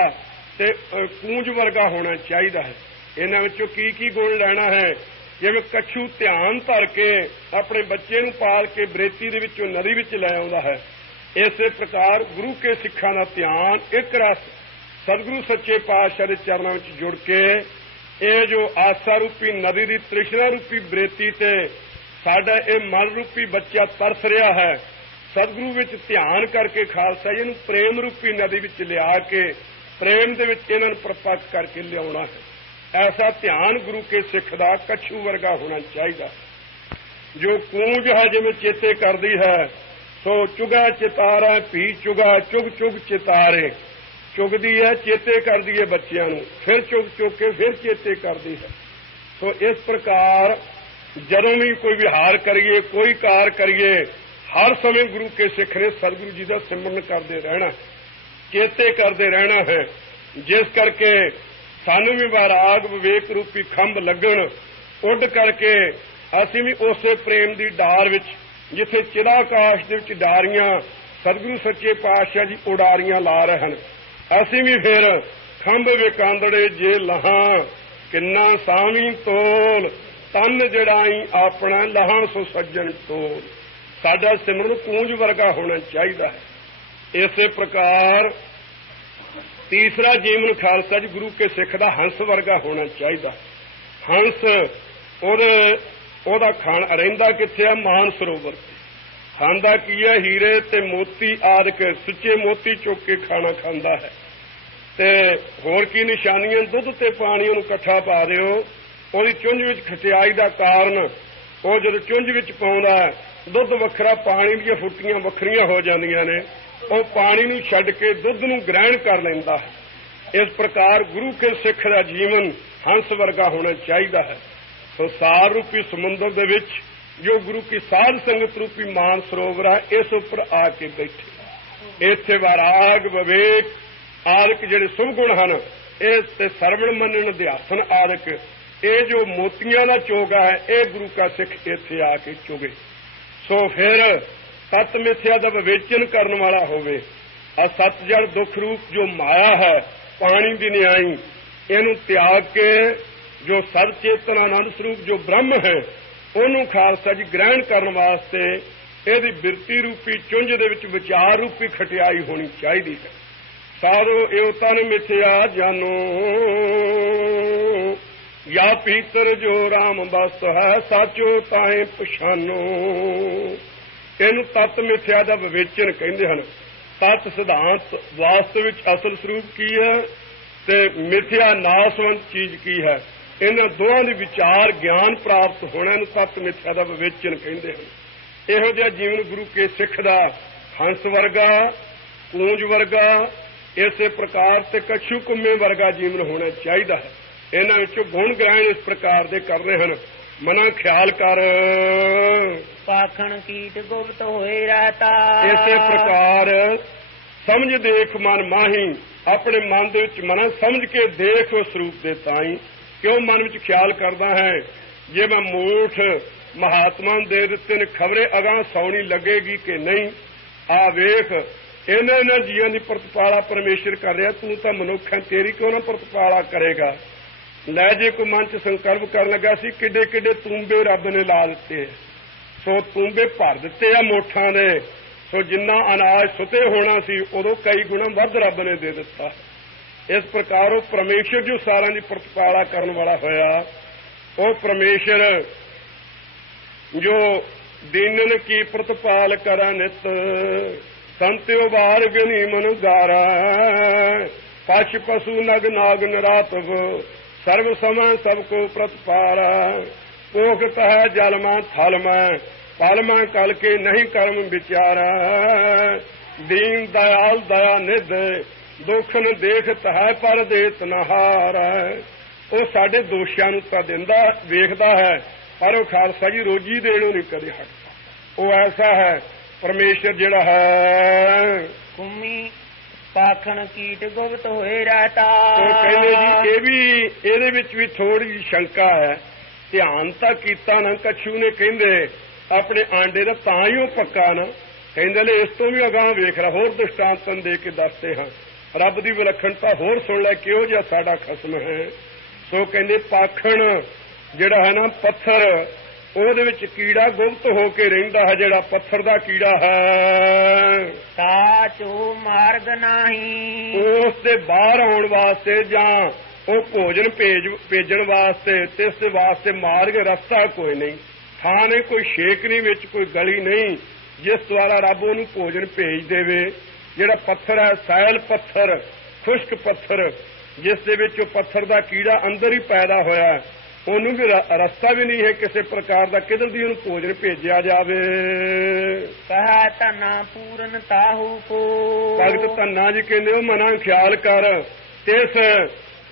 ਤੇ ਕੂੰਜ ਵਰਗਾ ਹੋਣਾ ਚਾਹੀਦਾ ਹੈ। ਇਹਨਾਂ ਵਿੱਚੋਂ ਕੀ ਗੁਣ ਲੈਣਾ ਹੈ? ਜਿਵੇਂ ਕੱਛੂ ਧਿਆਨ ਧਰ ਕੇ ਆਪਣੇ ਬੱਚੇ ਨੂੰ ਪਾਲ ਕੇ ਬਰੇਤੀ ਦੇ ਵਿੱਚੋਂ ਨਦੀ ਵਿੱਚ ਲੈ ਆਉਂਦਾ ਹੈ, ਇਸੇ ਪ੍ਰਕਾਰ ਗੁਰੂ ਕੇ ਸਿੱਖਾਂ ਦਾ ਧਿਆਨ ਇੱਕ ਰਸ ਸਤਿਗੁਰੂ ਸੱਚੇ ਪਾਤਸ਼ਾਹ ਦੇ ਚਰਨਾਂ ਵਿੱਚ ਜੁੜ ਕੇ ਇਹ ਜੋ ਆਸਾ ਰੂਪੀ ਨਦੀ ਦੀ ਤ੍ਰਿਸ਼ਨਾ ਰੂਪੀ ਬਰੇਤੀ ਤੇ ਸਾਡਾ ਇਹ ਮਨ ਰੂਪੀ ਬੱਚਾ ਤਰਸ ਰਿਹਾ ਹੈ, ਸਤਿਗੁਰੂ ਵਿੱਚ ਧਿਆਨ ਕਰਕੇ ਖਾਲਸਾ ਇਹਨੂੰ ਪ੍ਰੇਮ ਰੂਪੀ ਨਦੀ ਵਿੱਚ ਲਿਆ ਕੇ ਪ੍ਰੇਮ ਦੇ ਵਿੱਚ ਇਹਨਾਂ ਨੂੰ ਪ੍ਰਪੱਕ ਕਰਕੇ ਲਿਆਉਣਾ ਹੈ। ਐਸਾ ਧਿਆਨ ਗੁਰੂ ਕੇ ਸਿੱਖ ਦਾ ਕੱਛੂ ਵਰਗਾ ਹੋਣਾ ਚਾਹੀਦਾ। ਜੋ ਕੂੰਜ ਹੈ ਜਿਵੇਂ ਚੇਤੇ ਕਰਦੀ ਹੈ, ਸੋ ਚੁਗਾ ਚਿਤਾਰਾ ਭੀ ਚੁਗਾ ਚੁਗ ਚੁਗ ਚਿਤਾਰੇ, ਚੁਗਦੀ ਹੈ ਚੇਤੇ ਕਰਦੀ ਹੈ ਬੱਚਿਆਂ ਨੂੰ, ਫਿਰ ਚੁਗ ਚੁਗ ਕੇ ਫਿਰ ਚੇਤੇ ਕਰਦੀ ਹੈ। ਸੋ ਇਸ ਪ੍ਰਕਾਰ ਜਦੋਂ ਵੀ ਕੋਈ ਵਿਹਾਰ ਕਰੀਏ, ਕੋਈ ਕਾਰ ਕਰੀਏ, ਹਰ ਸਮੇਂ ਗੁਰੂ ਕੇ ਸਿੱਖ ਨੇ ਸਤਿਗੁਰੂ ਜੀ ਦਾ ਸਿਮਰਨ ਕਰਦੇ ਰਹਿਣਾ, ਚੇਤੇ ਕਰਦੇ ਰਹਿਣਾ ਹੈ। ਜਿਸ ਕਰਕੇ ਸਾਨੂੰ ਵੀ ਵੈਰਾਗ ਵਿਵੇਕ ਰੂਪੀ ਖੰਭ ਲੱਗਣ, ਉੱਡ ਕਰਕੇ ਅਸੀਂ ਵੀ ਉਸੇ ਪ੍ਰੇਮ ਦੀ ਡਾਰ ਵਿੱਚ, ਜਿੱਥੇ ਚਿਦਾਕਾਸ਼ ਦੇ ਵਿੱਚ ਡਾਰੀਆਂ ਸਤਿਗੁਰੂ ਸੱਚੇ ਪਾਤਸ਼ਾਹ ਜੀ ਉਡਾਰੀਆਂ ਲਾ ਰਹੇ ਹਨ, ਅਸੀਂ ਵੀ ਫਿਰ ਖੰਭ ਵਿਕਾਂਦੜੇ ਜੇ ਲਹਾਂ ਕਿੰਨਾ ਸਾਵੀਂ ਤੋਲ, ਤਨ ਜੜਾਈ ਆਪਣਾ ਲਹਾਂ ਸੋ ਸੱਜਣ ਤੋਲ। ਸਾਡਾ ਸਿਮਰਨ ਕੂੰਜ ਵਰਗਾ ਹੋਣਾ ਚਾਹੀਦਾ ਹੈ। ਇਸੇ ਪ੍ਰਕਾਰ ਤੀਸਰਾ ਜੀਵਨ ਖਾਲਸਾ ਜੀ ਗੁਰੂ ਕੇ ਸਿੱਖ ਦਾ ਹੰਸ ਵਰਗਾ ਹੋਣਾ ਚਾਹੀਦਾ। ਹੰਸ ਉਹਦਾ ਖਾਣ ਰਹਿੰਦਾ ਕਿੱਥੇ ਆ? ਮਾਨ ਸਰੋਵਰ ਤੇ। ਖਾਂਦਾ ਕੀ ਹੈ? ਹੀਰੇ ਤੇ ਮੋਤੀ ਆਦਿਕ ਸੁੱਚੇ ਮੋਤੀ ਚੁੱਕ ਕੇ ਖਾਣਾ ਖਾਂਦਾ ਹੈ। ਤੇ ਹੋਰ ਕੀ ਨਿਸ਼ਾਨੀਆਂ? ਦੁੱਧ ਤੇ ਪਾਣੀ ਉਹਨੂੰ ਇਕੱਠਾ ਪਾ ਦਿਓ, ਉਹਦੀ ਚੁੰਝ ਵਿੱਚ ਖਟਿਆਈ ਦਾ ਕਾਰਨ, ਉਹ ਜਦੋਂ ਚੁੰਝ ਵਿੱਚ ਪਾਉਂਦਾ ਦੁੱਧ ਵੱਖਰਾ, ਪਾਣੀ ਦੀਆਂ ਫੁੱਟੀਆਂ ਵੱਖਰੀਆਂ ਹੋ ਜਾਂਦੀਆਂ ਨੇ, ਉਹ ਪਾਣੀ ਨੂੰ ਛੱਡ ਕੇ ਦੁੱਧ ਨੂੰ ਗ੍ਰਹਿਣ ਕਰ ਲੈਂਦਾ ਹੈ। ਇਸ ਪ੍ਰਕਾਰ ਗੁਰੂ ਕੇ ਸਿੱਖ ਦਾ ਜੀਵਨ ਹੰਸ ਵਰਗਾ ਹੋਣਾ ਚਾਹੀਦਾ ਹੈ। ਸੋ ਸਾਰ ਰੂਪੀ ਸਮੁੰਦਰ ਦੇ ਵਿੱਚ ਜੋ ਗੁਰੂ ਕੀ ਸਾਧ ਸੰਗਤ ਰੂਪੀ ਮਾਨ ਸਰੋਵਰ ਹੈ, ਇਸ ਉੱਪਰ ਆ ਕੇ ਬੈਠੇ। ਇੱਥੇ ਵੈਰਾਗ ਵਿਵੇਕ ਆਦਿਕ ਜਿਹੜੇ ਸੁਭ ਗੁਣ ਹਨ, ਇਸ ਤੇ ਸਰਵਣ ਮੰਨਣ ਅਧਿਆਸਨ ਆਦਿਕ, ਇਹ ਜੋ ਮੋਤੀਆਂ ਦਾ ਚੋਗਾ ਹੈ, ਇਹ ਗੁਰੂ ਕਾ ਸਿੱਖ ਇੱਥੇ ਆ ਕੇ ਚੁਗੇ। ਸੋ ਫਿਰ ਸਤ ਮਿਥਿਆ ਦਾ ਵਿਵੇਚਨ ਕਰਨ ਵਾਲਾ ਹੋਵੇ। ਅਸਤ ਜੜ ਦੁੱਖ ਰੂਪ ਜੋ ਮਾਇਆ ਹੈ, ਪਾਣੀ ਦੀ ਨਿਆਈ, ਇਹਨੂੰ ਤਿਆਗ ਕੇ ਜੋ ਸਤ ਚੇਤਨ ਆਨੰਦ ਸਰੂਪ ਜੋ ਬ੍ਰਹਮ ਹੈ, ਉਹਨੂੰ ਖਾਲਸਾ ਜੀ ਗ੍ਰਹਿਣ ਕਰਨ ਵਾਸਤੇ ਇਹਦੀ ਬਿਰਤੀ ਰੂਪੀ ਚੁੰਝ ਦੇ ਵਿੱਚ ਵਿਚਾਰ ਰੂਪੀ ਖਟਿਆਈ ਹੋਣੀ ਚਾਹੀਦੀ ਹੈ। ਸਾਧੋ ਇਹੋ ਤਨ ਮਿਥਿਆ ਜਾਨੋ, ਜਾਂ ਪੀਤਰ ਜੋ ਰਾਮ ਬਸ ਹੈ, ਸਾਚੋ ਤਾਏ ਪਛਾਨੋ। ਇਹਨੂੰ ਤਤ ਮਿਥਿਆ ਦਾ ਵਿਵੇਚਨ ਕਹਿੰਦੇ ਹਨ। ਤਤ ਸਿਧਾਂਤ ਵਾਸਤਵ ਵਿੱਚ ਅਸਲ ਸਰੂਪ ਕੀ ਹੈ ਤੇ ਮਿਥਿਆ ਨਾਸਵੰਤ ਚੀਜ਼ ਕੀ ਹੈ, ਇਹਨਾਂ ਦੋਹਾਂ ਦੇ ਵਿਚਾਰ ਗਿਆਨ ਪ੍ਰਾਪਤ ਹੋਣਾ ਨੂੰ ਤਤ ਮਿਥਿਆ ਦਾ ਵਿਵੇਚਨ ਕਹਿੰਦੇ ਹਨ। ਇਹੋ ਜਿਹਾ ਜੀਵਨ ਗੁਰੂ ਕੇ ਸਿੱਖ ਦਾ ਹੰਸ ਵਰਗਾ, ਕੂੰਜ ਵਰਗਾ, ਇਸੇ ਪ੍ਰਕਾਰ ਤੇ ਕੱਛੂ ਕੁੰਮੇ ਵਰਗਾ ਜੀਵਨ ਹੋਣਾ ਚਾਹੀਦਾ ਹੈ। ਇਹਨਾਂ ਵਿੱਚੋਂ ਗੁਣ ਗ੍ਰਹਿਣ ਇਸ ਪ੍ਰਕਾਰ ਦੇ ਕਰਦੇ ਹਨ। ਮਨਾ ਖਿਆਲ ਕਰ ਪਾਖਣ ਕੀਟ ਗੁਪਤ ਹੋਏ ਰਹਤਾ। ਇਸੇ ਪ੍ਰਕਾਰ ਸਮਝ ਦੇਖ ਮਨ ਮਾਹੀ, ਆਪਣੇ ਮਨ ਦੇ ਵਿੱਚ ਮਨ ਸਮਝ ਕੇ ਦੇਖ ਉਸ ਸਰੂਪ ਦੇ ਤਾਈ। ਕਿਉਂ ਮਨ ਵਿੱਚ ਖਿਆਲ ਕਰਦਾ ਹੈ? ਜੇ ਮੈਂ ਮੂਠ ਮਹਾਤਮਾ ਨੂੰ ਦੇ ਦਿੱਤੇ ਨੇ, ਖਬਰੇ ਅਗਾਂ ਸੌਣੀ ਲੱਗੇਗੀ ਕਿ ਨਹੀਂ। ਆ ਵੇਖ ਇਹਨਾਂ ਜੀਆਂ ਦੀ ਪ੍ਰਤਪਾਲਾ ਪਰਮੇਸ਼ਰ ਕਰ ਰਿਹਾ, ਤੂੰ ਤਾਂ ਮਨੁੱਖ ਹੈ, ਤੇਰੀ ਕਿਉਂ ਨਾ ਪ੍ਰਤਪਾਲਾ ਕਰੇਗਾ। ਲੈ ਜੇ ਕੋਈ ਮਨ ਚ ਸੰਕਲਪ ਕਰਨ ਲੱਗਾ ਸੀ, ਕਿੱਡੇ ਕਿੱਡੇ ਤੂੰਬੇ ਰੱਬ ਨੇ ਲਾ ਦਿੱਤੇ। ਸੋ ਤੂੰਬੇ ਭਰ ਦਿੱਤੇ ਆ ਮੋਠਾਂ ਦੇ। ਸੋ ਜਿੰਨਾ ਅਨਾਜ ਸੁੱਤੇ ਹੋਣਾ ਸੀ, ਉਦੋਂ ਕਈ ਗੁਣਾ ਵੱਧ ਰੱਬ ਨੇ ਦੇ ਦਿੱਤਾ। ਇਸ ਪ੍ਰਕਾਰ ਉਹ ਪਰਮੇਸ਼ਰ ਜੋ ਸਾਰਿਆਂ ਦੀ ਪ੍ਰਤਪਾਲਾ ਕਰਨ ਵਾਲਾ ਹੋਇਆ, ਉਹ ਪਰਮੇਸ਼ਰ ਜੋ ਦੀਨਨ ਕੀ ਪ੍ਰਤਪਾਲ ਕਰਾ ਨਿਤ, ਸੰਤਿਓ ਬਾਰ ਗਨੀ ਮਨੁ ਗਾਰਾ ਪਸ਼ ਪਸ਼ੂ ਨਗ ਨਾਗ ਨਰਾਤਵ ਸਰਬ ਸਮੈ ਸਭ ਕੋ ਪ੍ਰਤਪਾਰਾ ਕੋਖ ਹੈ ਜਲ ਮੈਂ ਥਲ ਮੈਂ ਪਲ ਮੈਂ ਕਲ ਕੇ ਨਹੀਂ ਕਰਮ ਵਿਚਾਰਾ ਦੀਨ ਦਇਆਲ ਦਇਆ ਨਿਧ ਦੁੱਖਨ ਦੇਖਤ ਹੈ ਪਰ ਦੇਤ ਨਹਾਰ। ਉਹ ਸਾਡੇ ਦੋਸ਼ਾਂ ਨੂੰ ਤਾਂ ਦਿੰਦਾ ਵੇਖਦਾ ਹੈ ਪਰ ਉਹ ਖਾਲਸਾ ਜੀ ਰੋਜੀ ਦੇਣੋਂ ਨਹੀਂ ਕਦੇ ਹਟਦਾ। ਉਹ ਐਸਾ ਹੈ ਪਰਮੇਸ਼ਰ ਜਿਹੜਾ ਹੈ। ਕੁਮੀ ਪਾਖਣ ਕੀਟ ਗੁਪਤ ਹੋਏ ਰਹਤਾ। ਉਹ ਕਹਿੰਦੇ ਜੀ ਇਹ ਵੀ ਇਹਦੇ ਵਿੱਚ ਵੀ ਥੋੜੀ ਜਿਹੀ ਸ਼ੰਕਾ ਹੈ। ਧਿਆਨ ਤਾਂ ਕੀਤਾ ਨਾ ਕਛੂ ਨੇ ਕਹਿੰਦੇ ਆਪਣੇ ਆਂਡੇ ਦਾ ਤਾਂ ਹੀ ਉਹ ਪੱਕਾ ਨਾ। ਕਹਿੰਦੇ ਲੈ ਇਸ ਤੋਂ ਵੀ ਅਗਾਂਹ ਵੇਖ ਰਿਹਾ ਹੋਰ ਦ੍ਰਿਸ਼ਟਾਂਤਨ ਦੇ ਕੇ ਦੱਸਦੇ ਹਾਂ। ਰੱਬ ਦੀ ਵਿਲੱਖਣਤਾ ਹੋਰ ਸੁਣ ਲੈ ਕਿਹੋ ਜਿਹਾ ਸਾਡਾ ਖਸਮ ਹੈ। ਸੋ ਕਹਿੰਦੇ ਪਾਖਣ ਜਿਹੜਾ ਹੈ ਨਾ ਪੱਥਰ ਉਹਦੇ ਵਿੱਚ ਕੀੜਾ ਗੁਪਤ ਹੋ ਕੇ ਰਹਿੰਦਾ ਹੈ। ਜਿਹੜਾ ਪੱਥਰ ਦਾ ਕੀੜਾ ਹੈ ਸਾਚੋ ਮਾਰਗ ਨਹੀਂ। ਉਸ ਦੇ ਬਾਹਰ ਆਉਣ ਵਾਸਤੇ ਜਾਂ ਉਹ ਭੋਜਨ ਭੇਜਣ ਵਾਸਤੇ ਤੇ ਇਸ ਦੇ ਵਾਸਤੇ ਮਾਰਗ ਰਸਤਾ ਕੋਈ ਨਹੀਂ। ਥਾਂ ਨਹੀਂ, ਕੋਈ ਛੇਕ ਨਹੀਂ, ਵਿੱਚ ਕੋਈ ਗਲੀ ਨਹੀਂ ਜਿਸ ਦੁਆਰਾ ਰੱਬ ਉਹਨੂੰ ਭੋਜਨ ਭੇਜ ਦੇਵੇ। ਜਿਹੜਾ ਪੱਥਰ ਹੈ ਸੈਲ ਪੱਥਰ, ਖੁਸ਼ਕ ਪੱਥਰ, ਜਿਸ ਦੇ ਵਿੱਚ ਉਹ ਪੱਥਰ ਦਾ ਕੀੜਾ ਅੰਦਰ ਹੀ ਪੈਦਾ ਹੋਇਆ, ਉਹਨੂੰ ਵੀ ਰਸਤਾ ਵੀ ਨਹੀਂ ਹੈ ਕਿਸੇ ਪ੍ਰਕਾਰ ਦਾ ਕਿਧਰ ਦੀ ਉਹਨੂੰ ਭੋਜਨ ਭੇਜਿਆ ਜਾਵੇ। ਕਹਾ ਧਨਾ ਪੂਰਨ ਤਾਹੂ ਕੋ। ਭਗਤ ਧੰਨਾ ਜੀ ਕਹਿੰਦੇ ਉਹ ਮਨਾਂ ਖਿਆਲ ਕਰ ਇਸ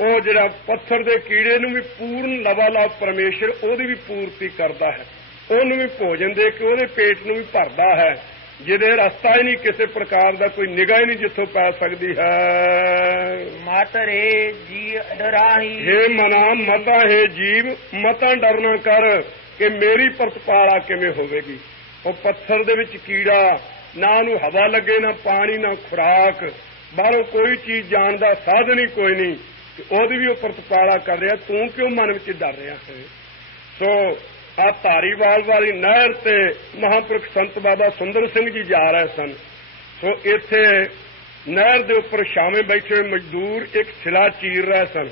ਉਹ ਜਿਹੜਾ ਪੱਥਰ ਦੇ ਕੀੜੇ ਨੂੰ ਵੀ ਪੂਰਨ ਲਵਾਲਾਪ ਪਰਮੇਸ਼ਰ ਉਹਦੀ ਵੀ ਪੂਰਤੀ ਕਰਦਾ ਹੈ। ਉਹਨੂੰ ਵੀ ਭੋਜਨ ਦੇ ਕੇ ਉਹਦੇ ਪੇਟ ਨੂੰ ਵੀ ਭਰਦਾ ਹੈ ਜਿਹਦੇ ਰਸਤਾ ਹੀ ਨਹੀਂ ਕਿਸੇ ਪ੍ਰਕਾਰ ਦਾ, ਕੋਈ ਨਿਗਾਹ ਹੀ ਨਹੀਂ ਜਿੱਥੋਂ ਪੈ ਸਕਦੀ ਹੈ। ਮਾਤਰੇ ਜੀ ਡਰਾਹੀ। ਹੇ ਮਨਾ ਮਤਾ ਹੈ ਜੀਵ ਮਤਾਂ ਡਰਨਾ ਕਰ ਕਿ ਮੇਰੀ ਪ੍ਰਤਪਾਲਾ ਕਿਵੇਂ ਹੋਵੇਗੀ। ਉਹ ਪੱਥਰ ਦੇ ਵਿੱਚ ਕੀੜਾ, ਨਾ ਉਹਨੂੰ ਹਵਾ ਲੱਗੇ, ਨਾ ਪਾਣੀ, ਨਾ ਖੁਰਾਕ, ਬਾਹਰੋਂ ਕੋਈ ਚੀਜ਼ ਜਾਣ ਦਾ ਸਾਧਨ ਹੀ ਕੋਈ ਨਹੀਂ, ਉਹਦੀ ਵੀ ਉਹ ਪ੍ਰਤਪਾਲਾ ਕਰ ਰਿਹਾ। ਤੂੰ ਕਿਉਂ ਮਨ ਵਿੱਚ ਡਰ ਰਿਹਾ ਹੈ। ਸੋ ਆ ਧਾਰੀਵਾਲ ਵਾਲੀ ਨਹਿਰ ਤੇ ਮਹਾਂਪੁਰਖ ਸੰਤ ਬਾਬਾ ਸੁੰਦਰ ਸਿੰਘ ਜੀ ਜਾ ਰਹੇ ਸਨ। ਸੋ ਇੱਥੇ ਨਹਿਰ ਦੇ ਉੱਪਰ ਛਾਵੇਂ ਬੈਠੇ ਹੋਏ ਮਜ਼ਦੂਰ ਇੱਕ ਸਿਲਾ ਚੀਰ ਰਹੇ ਸਨ।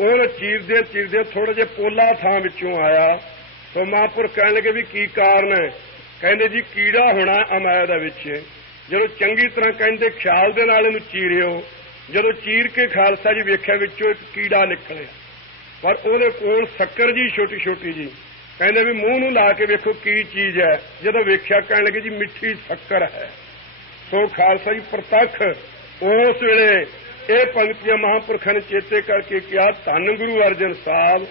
ਉਹ ਚੀਰਦੇ ਥੋੜਾ ਜਿਹਾ ਪੋਲਾ ਥਾਂ ਵਿੱਚੋਂ ਆਇਆ। ਸੋ ਮਹਾਂਪੁਰਖ ਕਹਿਣ ਲੱਗੇ ਵੀ ਕੀ ਕਾਰਨ ਹੈ। ਕਹਿੰਦੇ ਜੀ ਕੀੜਾ ਹੋਣਾ ਅਮਾਇਆ ਦੇ ਵਿੱਚ। ਜਦੋਂ ਚੰਗੀ ਤਰ੍ਹਾਂ ਕਹਿੰਦੇ ਖਿਆਲ ਦੇ ਨਾਲ ਇਹਨੂੰ ਚੀਰਿਓ। ਜਦੋਂ ਚੀਰ ਕੇ ਖਾਲਸਾ ਜੀ ਵੇਖਿਆ ਵਿੱਚੋਂ ਇੱਕ ਕੀੜਾ ਨਿਕਲਿਆ, ਪਰ ਉਹਦੇ ਕੋਲ ਸ਼ੱਕਰ ਜੀ ਛੋਟੀ ਛੋਟੀ ਜੀ। ਕਹਿੰਦੇ ਵੀ ਮੂੰਹ ਨੂੰ ਲਾ ਕੇ ਵੇਖੋ ਕੀ ਚੀਜ਼ ਹੈ। ਜਦੋਂ ਵੇਖਿਆ ਕਹਿਣ ਲੱਗੇ ਜੀ ਮਿੱਠੀ ਸ਼ੱਕਰ ਹੈ। ਸੋ ਖਾਲਸਾ ਜੀ ਪ੍ਰਤੱਖ ਉਸ ਵੇਲੇ ਇਹ ਪੰਕਤੀਆਂ ਮਹਾਂਪੁਰਖਾਂ ਨੇ ਚੇਤੇ ਕਰਕੇ ਕਿਹਾ, ਧੰਨ ਗੁਰੂ ਅਰਜਨ ਸਾਹਿਬ,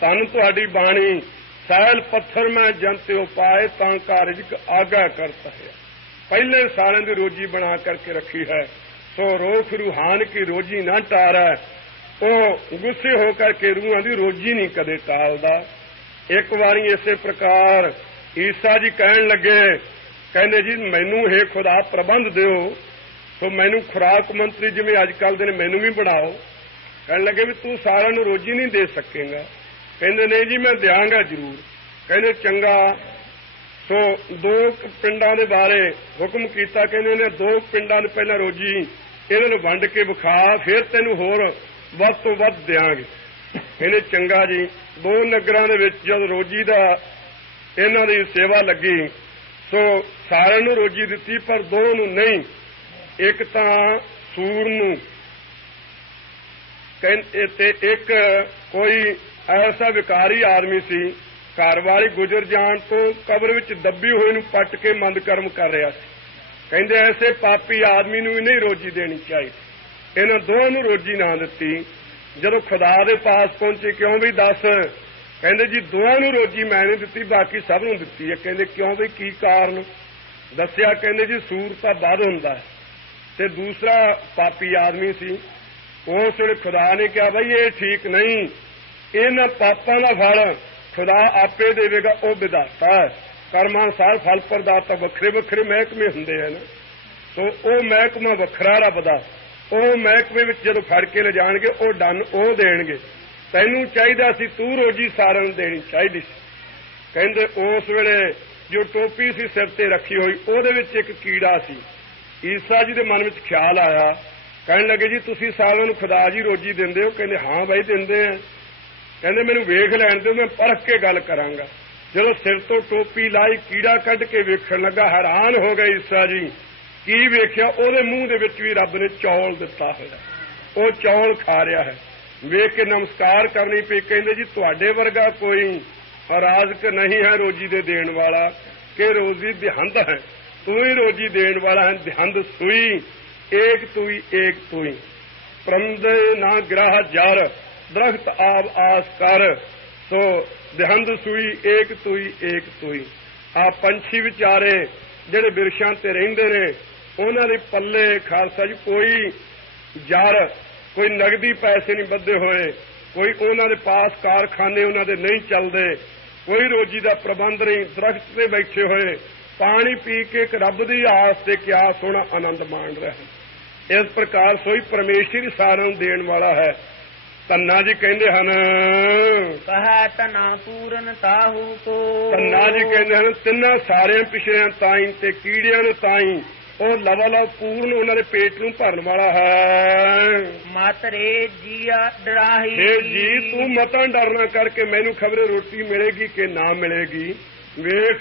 ਧੰਨ ਤੁਹਾਡੀ ਬਾਣੀ। ਸੈਲ ਪੱਥਰ ਮੈਂ ਜੰਤੇ ਉਪਾਏ ਤਾਂ ਕਾਰਜ ਆਗਾ ਕਰਤਾ ਹੈ। ਪਹਿਲੇ ਸਾਰਿਆਂ ਦੀ ਰੋਜੀ ਬਣਾ ਕਰਕੇ ਰੱਖੀ ਹੈ। ਸੋ ਰੋਖ ਰੂਹਾਨ ਕੀ ਰੋਜੀ ਨਾ ਟਾਰੈ। ਉਹ ਗੁੱਸੇ ਹੋ ਕਰਕੇ ਰੂਹਾਂ ਦੀ ਰੋਜੀ ਨਹੀਂ ਕਦੇ ਟਾਲਦਾ। ਇੱਕ ਵਾਰੀ ਇਸੇ ਪ੍ਰਕਾਰ ਈਸਾ ਜੀ ਕਹਿਣ ਲੱਗੇ, ਕਹਿੰਦੇ ਜੀ ਮੈਨੂੰ ਇਹ ਖੁਦਾ ਪ੍ਰਬੰਧ ਦਿਓ। ਸੋ ਮੈਨੂੰ ਖੁਰਾਕ ਮੰਤਰੀ ਜਿਵੇਂ ਅੱਜ ਕੱਲ੍ਹ ਦੇ ਨੇ ਮੈਨੂੰ ਵੀ ਬਣਾਓ। ਕਹਿਣ ਲੱਗੇ ਵੀ ਤੂੰ ਸਾਰਿਆਂ ਨੂੰ ਰੋਜੀ ਨਹੀਂ ਦੇ ਸਕੇਗਾ। ਕਹਿੰਦੇ ਨਹੀਂ ਜੀ ਮੈਂ ਦਿਆਂਗਾ ਜ਼ਰੂਰ। ਕਹਿੰਦੇ ਚੰਗਾ। ਸੋ 2 ਪਿੰਡਾਂ ਦੇ ਬਾਰੇ ਹੁਕਮ ਕੀਤਾ। ਕਹਿੰਦੇ ਨੇ 2 ਪਿੰਡਾਂ ਨੂੰ ਪਹਿਲਾਂ ਰੋਜੀ ਇਹਨਾਂ ਨੂੰ ਵੰਡ ਕੇ ਵਿਖਾ, ਫਿਰ ਤੈਨੂੰ ਹੋਰ ਵੱਧ ਤੋਂ ਵੱਧ ਦਿਆਂਗੇ। ਕਹਿੰਦੇ ਚੰਗਾ ਜੀ। 2 ਨਗਰਾਂ ਦੇ ਵਿੱਚ ਜਦ ਰੋਜੀ ਦਾ ਇਹਨਾਂ ਦੀ ਸੇਵਾ ਲੱਗੀ, ਸੋ ਸਾਰਿਆਂ ਨੂੰ ਰੋਜੀ ਦਿੱਤੀ ਪਰ 2 ਨੂੰ ਨਹੀਂ। ਇੱਕ ਤਾਂ ਸੂਰ ਨੂੰ ਤੇ ਇੱਕ ਕੋਈ ਐਸਾ ਵਿਕਾਰੀ ਆਦਮੀ ਸੀ, ਘਰ ਵਾਲੀ ਗੁਜ਼ਰ ਜਾਣ ਤੋਂ ਕਬਰ ਵਿੱਚ ਦੱਬੀ ਹੋਈ ਨੂੰ ਪੱਟ ਕੇ ਮੰਦ ਕਰਮ ਕਰ ਰਿਹਾ ਸੀ। ਕਹਿੰਦੇ ਐਸੇ ਪਾਪੀ ਆਦਮੀ ਨੂੰ ਵੀ ਨਹੀਂ ਰੋਜੀ ਦੇਣੀ ਚਾਹੀਦੀ। ਇਹਨਾਂ 2 ਨੂੰ ਰੋਜੀ ਨਾ ਦਿੱਤੀ। ਜਦੋਂ ਖੁਦਾ ਦੇ ਪਾਸ ਪਹੁੰਚੇ, ਕਿਉਂ ਵੀ ਦੱਸ। ਕਹਿੰਦੇ ਜੀ 2 ਨੂੰ ਰੋਜੀ ਮੈਂ ਨਹੀਂ ਦਿੱਤੀ, ਬਾਕੀ ਸਭ ਨੂੰ ਦਿੱਤੀ ਹੈ। ਕਹਿੰਦੇ ਕਿਉਂ ਵੀ ਕੀ ਕਾਰਨ ਦੱਸਿਆ। ਕਹਿੰਦੇ ਜੀ ਸੂਰ ਤਾਂ ਵੱਧ ਹੁੰਦਾ ਹੈ ਤੇ ਦੂਸਰਾ ਪਾਪੀ ਆਦਮੀ ਸੀ। ਉਸ ਵੇਲੇ ਖੁਦਾ ਨੇ ਕਿਹਾ ਬਈ ਇਹ ਠੀਕ ਨਹੀਂ, ਇਹਨਾਂ ਪਾਪਾਂ ਦਾ ਫਲ ਖੁਦਾ ਆਪੇ ਦੇਵੇਗਾ। ਉਹ ਵਿਧਾਤਾ ਹੈ, ਕਰਮਾਂ ਅਨੁਸਾਰ ਫਲ ਪ੍ਰਦਾਤਾ ਵੱਖਰੇ ਵੱਖਰੇ ਮਹਿਕਮੇ ਹੁੰਦੇ ਹਨ। ਸੋ ਉਹ ਮਹਿਕਮਾ ਵੱਖਰਾ ਰੱਬ ਦਾ। ਉਹ ਮਹਿਕਮੇ ਵਿੱਚ ਜਦੋਂ ਫੜ ਕੇ ਲਿਜਾਣਗੇ ਉਹ ਡੰਨ ਉਹ ਦੇਣਗੇ। ਤੈਨੂੰ ਚਾਹੀਦਾ ਸੀ ਤੂੰ ਰੋਜੀ ਸਾਰਿਆਂ ਨੂੰ ਦੇਣੀ ਚਾਹੀਦੀ ਸੀ। ਕਹਿੰਦੇ ਉਸ ਵੇਲੇ ਜੋ ਟੋਪੀ ਸੀ ਸਿਰ ਤੇ ਰੱਖੀ ਹੋਈ ਉਹਦੇ ਵਿੱਚ ਇੱਕ ਕੀੜਾ ਸੀ। ਈਸਾ ਜੀ ਦੇ ਮਨ ਵਿੱਚ ਖਿਆਲ ਆਇਆ। ਕਹਿਣ ਲੱਗੇ ਜੀ ਤੁਸੀਂ ਸਾਰਿਆਂ ਨੂੰ ਖੁਦਾ ਜੀ ਰੋਜੀ ਦਿੰਦੇ ਹੋ। ਕਹਿੰਦੇ ਹਾਂ ਬਾਈ ਦਿੰਦੇ ਆ। ਕਹਿੰਦੇ ਮੈਨੂੰ ਵੇਖ ਲੈਣ ਦਿਓ, ਮੈਂ ਪਰਖ ਕੇ ਗੱਲ ਕਰਾਂਗਾ। ਜਦੋਂ ਸਿਰ ਤੋਂ ਟੋਪੀ ਲਾਈ ਕੀੜਾ ਕੱਢ ਕੇ ਵੇਖਣ ਲੱਗਾ, ਹੈਰਾਨ ਹੋ ਗਏ ਈਸਾ ਜੀ ਕੀ ਵੇਖਿਆ? ਉਹਦੇ ਮੂੰਹ ਦੇ ਵਿੱਚ ਵੀ ਰੱਬ ਨੇ ਚੌਲ ਦਿੱਤਾ ਹੋਇਆ, ਉਹ ਚੌਲ ਖਾ ਰਿਹਾ ਹੈ। ਵੇਖ ਕੇ ਨਮਸਕਾਰ ਕਰਨੀ ਪਈ। ਕਹਿੰਦੇ ਜੀ ਤੁਹਾਡੇ ਵਰਗਾ ਕੋਈ ਰਾਜ਼ਕ ਨਹੀਂ ਹੈ ਰੋਜੀ ਦੇ ਦੇਣ ਵਾਲਾ, ਕਿ ਰੋਜ਼ੀ ਦਿਹੰਦ ਹੈ, ਤੂੰ ਹੀ ਰੋਜੀ ਦੇਣ ਵਾਲਾ ਹੈ। ਦਿਹੰਦ ਸੂਈ ਏਕ ਤੂਈ ਏਕ ਤੂਈ, ਪ੍ਰਮਦੇ ਨਾ ਗ੍ਰਾਹ ਜਰ, ਦਰਖਤ ਆਬ ਆਸ ਕਰ, ਸੋ ਦਿਹੰਦ ਸੂਈ ਏਕ ਤੂਈ ਏਕ ਤੂਈ। ਆ ਪੰਛੀ ਵਿਚਾਰੇ ਜਿਹੜੇ ਬਿਰਸ਼ਾਂ ਤੇ ਰਹਿੰਦੇ ਨੇ, ਉਹਨਾਂ ਦੇ ਪੱਲੇ ਖਾਲਸਾ ਜੀ ਕੋਈ ਜਰ, ਕੋਈ ਨਗਦੀ ਪੈਸੇ ਨਹੀਂ ਬੱਧੇ ਹੋਏ, ਕੋਈ ਉਹਨਾਂ ਦੇ ਪਾਸ ਕਾਰਖਾਨੇ ਉਹਨਾਂ ਦੇ ਨਹੀਂ ਚੱਲਦੇ, ਕੋਈ ਰੋਜੀ ਦਾ ਪ੍ਰਬੰਧ ਨਹੀਂ। ਦਰਖਤ ਤੇ ਬੈਠੇ ਹੋਏ ਪਾਣੀ ਪੀ ਕੇ ਇੱਕ ਰੱਬ ਦੀ ਆਸ ਤੇ ਕਿਆ ਸੋਹਣਾ ਆਨੰਦ ਮਾਣ ਰਹੇ। ਇਸ ਪ੍ਰਕਾਰ ਸੋਈ ਪਰਮੇਸ਼ਰ ਸਾਰਿਆਂ ਨੂੰ ਦੇਣ ਵਾਲਾ ਹੈ। ਧੰਨਾ ਜੀ ਕਹਿੰਦੇ ਹਨ, ਕਹੈ ਧਨਾ ਪੂਰਨ ਤਾਹੂ ਕੋ। ਧੰਨਾ ਜੀ ਕਹਿੰਦੇ ਹਨ ਤਿੰਨਾਂ ਸਾਰਿਆਂ ਪਿਛੜਿਆਂ ਤਾਈਂ ਤੇ ਕੀੜਿਆਂ ਨੂੰ ਤਾਈਂ ਉਹ ਲਵਲ ਪੂਰਨ ਉਹਨਾਂ ਦੇ ਪੇਟ ਨੂੰ ਭਰਨ ਵਾਲਾ ਹੈ। ਮਾਤਰੇ ਜੀਆ ਡਰਾਹੀ, ਇਹ ਜੀ ਤੂੰ ਮਤਾਂ ਡਰਨਾ ਕਰਕੇ ਮੈਨੂੰ ਖਬਰੇ ਰੋਟੀ ਮਿਲੇਗੀ ਕਿ ਨਾ ਮਿਲੇਗੀ। ਵੇਖ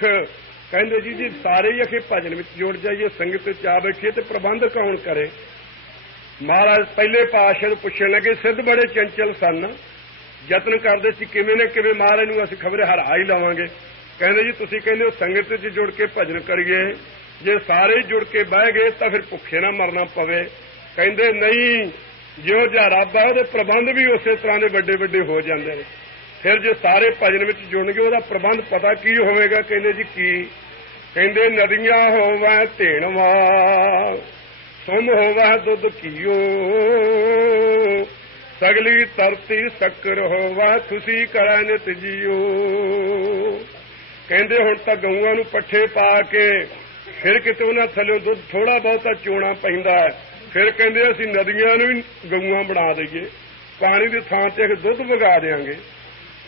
ਕਹਿੰਦੇ ਜੀ ਸਾਰੇ ਹੀ ਅਖੇ ਭਜਨ ਵਿੱਚ ਜੁੜ ਜਾਈਏ, ਸੰਗਤ ਵਿੱਚ ਆ ਬੈਠੀਏ ਤੇ ਪ੍ਰਬੰਧ ਕੌਣ ਕਰੇ? ਮਹਾਰਾਜ ਪਹਿਲੇ ਪਾਤਸ਼ਾਹ ਨੂੰ ਪੁੱਛਣ ਲੱਗੇ, ਸਿੱਧ ਬੜੇ ਚੰਚਲ ਸਨ, ਯਤਨ ਕਰਦੇ ਸੀ ਕਿਵੇਂ ਨਾ ਕਿਵੇਂ ਮਹਾਰਾਜ ਨੂੰ ਅਸੀਂ ਖਬਰੇ ਹਰਾ ਹੀ ਲਵਾਂਗੇ। ਕਹਿੰਦੇ ਜੀ ਤੁਸੀਂ ਕਹਿੰਦੇ ਹੋ ਸੰਗਤ ਵਿੱਚ ਜੁੜ ਕੇ ਭਜਨ ਕਰੀਏ, ਜੇ ਸਾਰੇ ਜੁੜ ਕੇ ਬਹਿ ਗਏ ਤਾਂ ਫਿਰ ਭੁੱਖੇ ਨਾ ਮਰਨਾ ਪਵੇ। ਕਹਿੰਦੇ ਨਹੀਂ, ਜਿਹੋ ਜਿਹਾ ਰੱਬ ਹੈ ਉਹਦੇ ਪ੍ਰਬੰਧ ਵੀ ਉਸੇ ਤਰ੍ਹਾਂ ਦੇ ਵੱਡੇ ਵੱਡੇ ਹੋ ਜਾਂਦੇ ਨੇ। ਫਿਰ ਜੇ ਸਾਰੇ ਭਜਨ ਵਿੱਚ ਜੁੜਨਗੇ ਉਹਦਾ ਪ੍ਰਬੰਧ ਪਤਾ ਕੀ ਹੋਵੇਗਾ? ਕਹਿੰਦੇ ਜੀ ਕੀ? ਕਹਿੰਦੇ ਨਦੀਆਂ ਹੋਵੈ ਧੇਣਵਾ, ਸੁਮ ਹੋਵੈ ਦੁੱਧ ਘੀਓ, ਸਗਲੀ ਧਰਤੀ ਸ਼ੱਕਰ ਹੋਵੈ, ਖੁਸ਼ੀ ਕਰੈ ਨਿਤ ਜੀਓ। ਕਹਿੰਦੇ ਹੁਣ ਤਾਂ ਗਊਆਂ ਨੂੰ ਪੱਠੇ ਪਾ ਕੇ ਫਿਰ ਕਿਤੇ ਉਹਨਾਂ ਥੱਲੇ ਦੁੱਧ ਥੋੜਾ ਬਹੁਤਾ ਚੋਣਾ ਪੈਂਦਾ ਹੈ। ਫਿਰ ਕਹਿੰਦੇ ਅਸੀਂ ਨਦੀਆਂ ਨੂੰ ਵੀ ਗਊਆਂ ਬਣਾ ਦਈਏ, ਪਾਣੀ ਦੀ ਥਾਂ ਤੇ ਦੁੱਧ ਵਗਾ ਦਿਆਂਗੇ।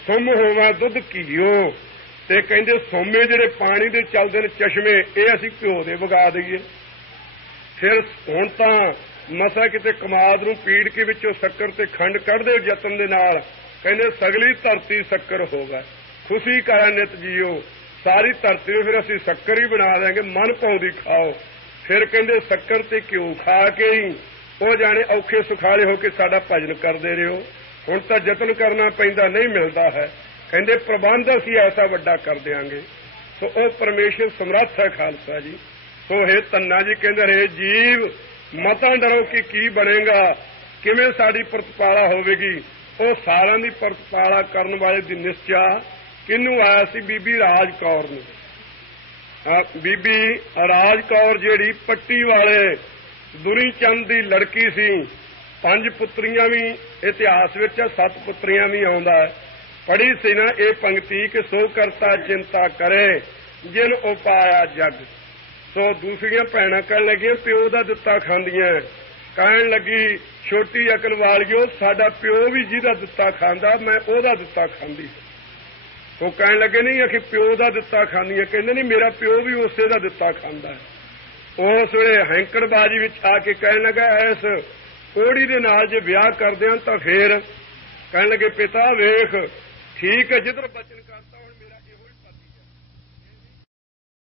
ਸੁਮ ਹੋਵਾ ਦੁੱਧ ਘੀਓ, ਤੇ ਕਹਿੰਦੇ ਸੋਮੇ ਜਿਹੜੇ ਪਾਣੀ ਦੇ ਚੱਲਦੇ ਨੇ ਚਸ਼ਮੇ, ਇਹ ਅਸੀਂ ਘਿਓ ਦੇ ਵਗਾ ਦਈਏ। ਫਿਰ ਹੁਣ ਤਾਂ ਮਸਾ ਕਿਤੇ ਕਮਾਦ ਨੂੰ ਪੀੜ ਕੇ ਵਿੱਚੋਂ ਸ਼ੱਕਰ ਤੇ ਖੰਡ ਕੱਢਦੇ ਯਤਨ ਦੇ ਨਾਲ। ਕਹਿੰਦੇ ਸਗਲੀ ਧਰਤੀ ਸ਼ੱਕਰ ਹੋਗਾ, ਖੁਸ਼ੀ ਕਰਾਂ ਨਿਤ ਜੀਓ। ਸਾਰੀ ਧਰਤੀ ਨੂੰ ਫਿਰ ਅਸੀਂ ਸ਼ੱਕਰ ਹੀ ਬਣਾ ਦਿਆਂਗੇ, ਮਨ ਪਾਉਂਦੀ ਖਾਓ। ਫਿਰ ਕਹਿੰਦੇ ਸ਼ੱਕਰ ਤੇ ਘਿਓ ਖਾ ਕੇ ਹੀ ਉਹ ਜਾਣੇ ਔਖੇ ਸੁਖਾਲੇ ਹੋ ਕੇ ਸਾਡਾ ਭਜਨ ਕਰਦੇ ਰਹੋ। ਹੁਣ ਤਾਂ ਯਤਨ ਕਰਨਾ ਪੈਂਦਾ, ਨਹੀਂ ਮਿਲਦਾ ਹੈ। ਕਹਿੰਦੇ ਪ੍ਰਬੰਧ ਅਸੀਂ ਐਸਾ ਵੱਡਾ ਕਰ ਦਿਆਂਗੇ। ਸੋ ਉਹ ਪਰਮੇਸ਼ਰ ਸਮਰੱਥ ਹੈ ਖਾਲਸਾ ਜੀ। ਸੋ ਇਹ ਧੰਨਾ ਜੀ ਕਹਿੰਦੇ ਰਹੇ ਜੀਵ ਮਤਾਂ ਡਰੋ ਕਿ ਕੀ ਬਣੇਗਾ, ਕਿਵੇਂ ਸਾਡੀ ਪ੍ਰਤਪਾਲਾ ਹੋਵੇਗੀ। ਉਹ ਸਾਰਿਆਂ ਦੀ ਪ੍ਰਤਪਾਲਾ ਕਰਨ ਵਾਲੇ ਦੀ ਨਿਸ਼ਚਾ ਕਿਹਨੂੰ ਆਇਆ ਸੀ? ਬੀਬੀ ਰਾਜ ਕੌਰ ਨੂੰ। ਬੀਬੀ ਰਾਜ ਕੌਰ ਜਿਹੜੀ ਪੱਟੀ ਵਾਲੇ ਦੁਰੀ ਚੰਦ ਦੀ ਲੜਕੀ ਸੀ। 5 ਪੁੱਤਰੀਆਂ ਵੀ ਇਤਿਹਾਸ ਵਿੱਚ 7 ਪੁੱਤਰੀਆਂ ਵੀ ਆਉਂਦਾ ਹੈ। ਪੜ੍ਹੀ ਸੀ ਨਾ ਇਹ ਪੰਕਤੀ ਕਿ ਸੋ ਕਰਤਾ ਚਿੰਤਾ ਕਰੇ ਜਿਨ ਉਪਾਇਆ ਜਗ। ਸੋ ਦੂਸਰੀਆਂ ਭੈਣਾਂ ਕਹਿਣ ਲੱਗੀਆਂ ਪਿਓ ਦਾ ਦਿੱਤਾ ਖਾਂਦੀਆਂ। ਕਹਿਣ ਲੱਗੀ ਛੋਟੀ ਅਕਲ ਵਾਲਿਓ ਸਾਡਾ ਪਿਓ ਵੀ ਜਿਹਦਾ ਦਿੱਤਾ ਖਾਂਦਾ ਮੈਂ ਉਹਦਾ ਦਿੱਤਾ ਖਾਂਦੀ। ਉਹ ਕਹਿਣ ਲੱਗੇ ਨਹੀਂ ਕਿ ਪਿਓ ਦਾ ਦਿੱਤਾ ਖਾਂਦੀਆਂ। ਕਹਿੰਦੇ ਨਹੀਂ ਮੇਰਾ ਪਿਓ ਵੀ ਉਸੇ ਦਾ ਦਿੱਤਾ ਖਾਂਦਾ ਹੈ। ਉਸ ਵੇਲੇ ਹੈਂਕੜਬਾਜੀ ਵਿੱਚ ਆ ਕੇ ਕਹਿਣ ਲੱਗਾ ਇਸ ਕੋੜੀ ਦੇ ਨਾਲ ਜੇ ਵਿਆਹ ਕਰਦੇ ਹਾਂ ਤਾਂ ਫੇਰ ਕਹਿਣ ਲੱਗੇ ਪਿਤਾ ਵੇਖ ਠੀਕ ਹੈ ਜਿੱਧਰ ਬਚਨ ਕਰਤਾ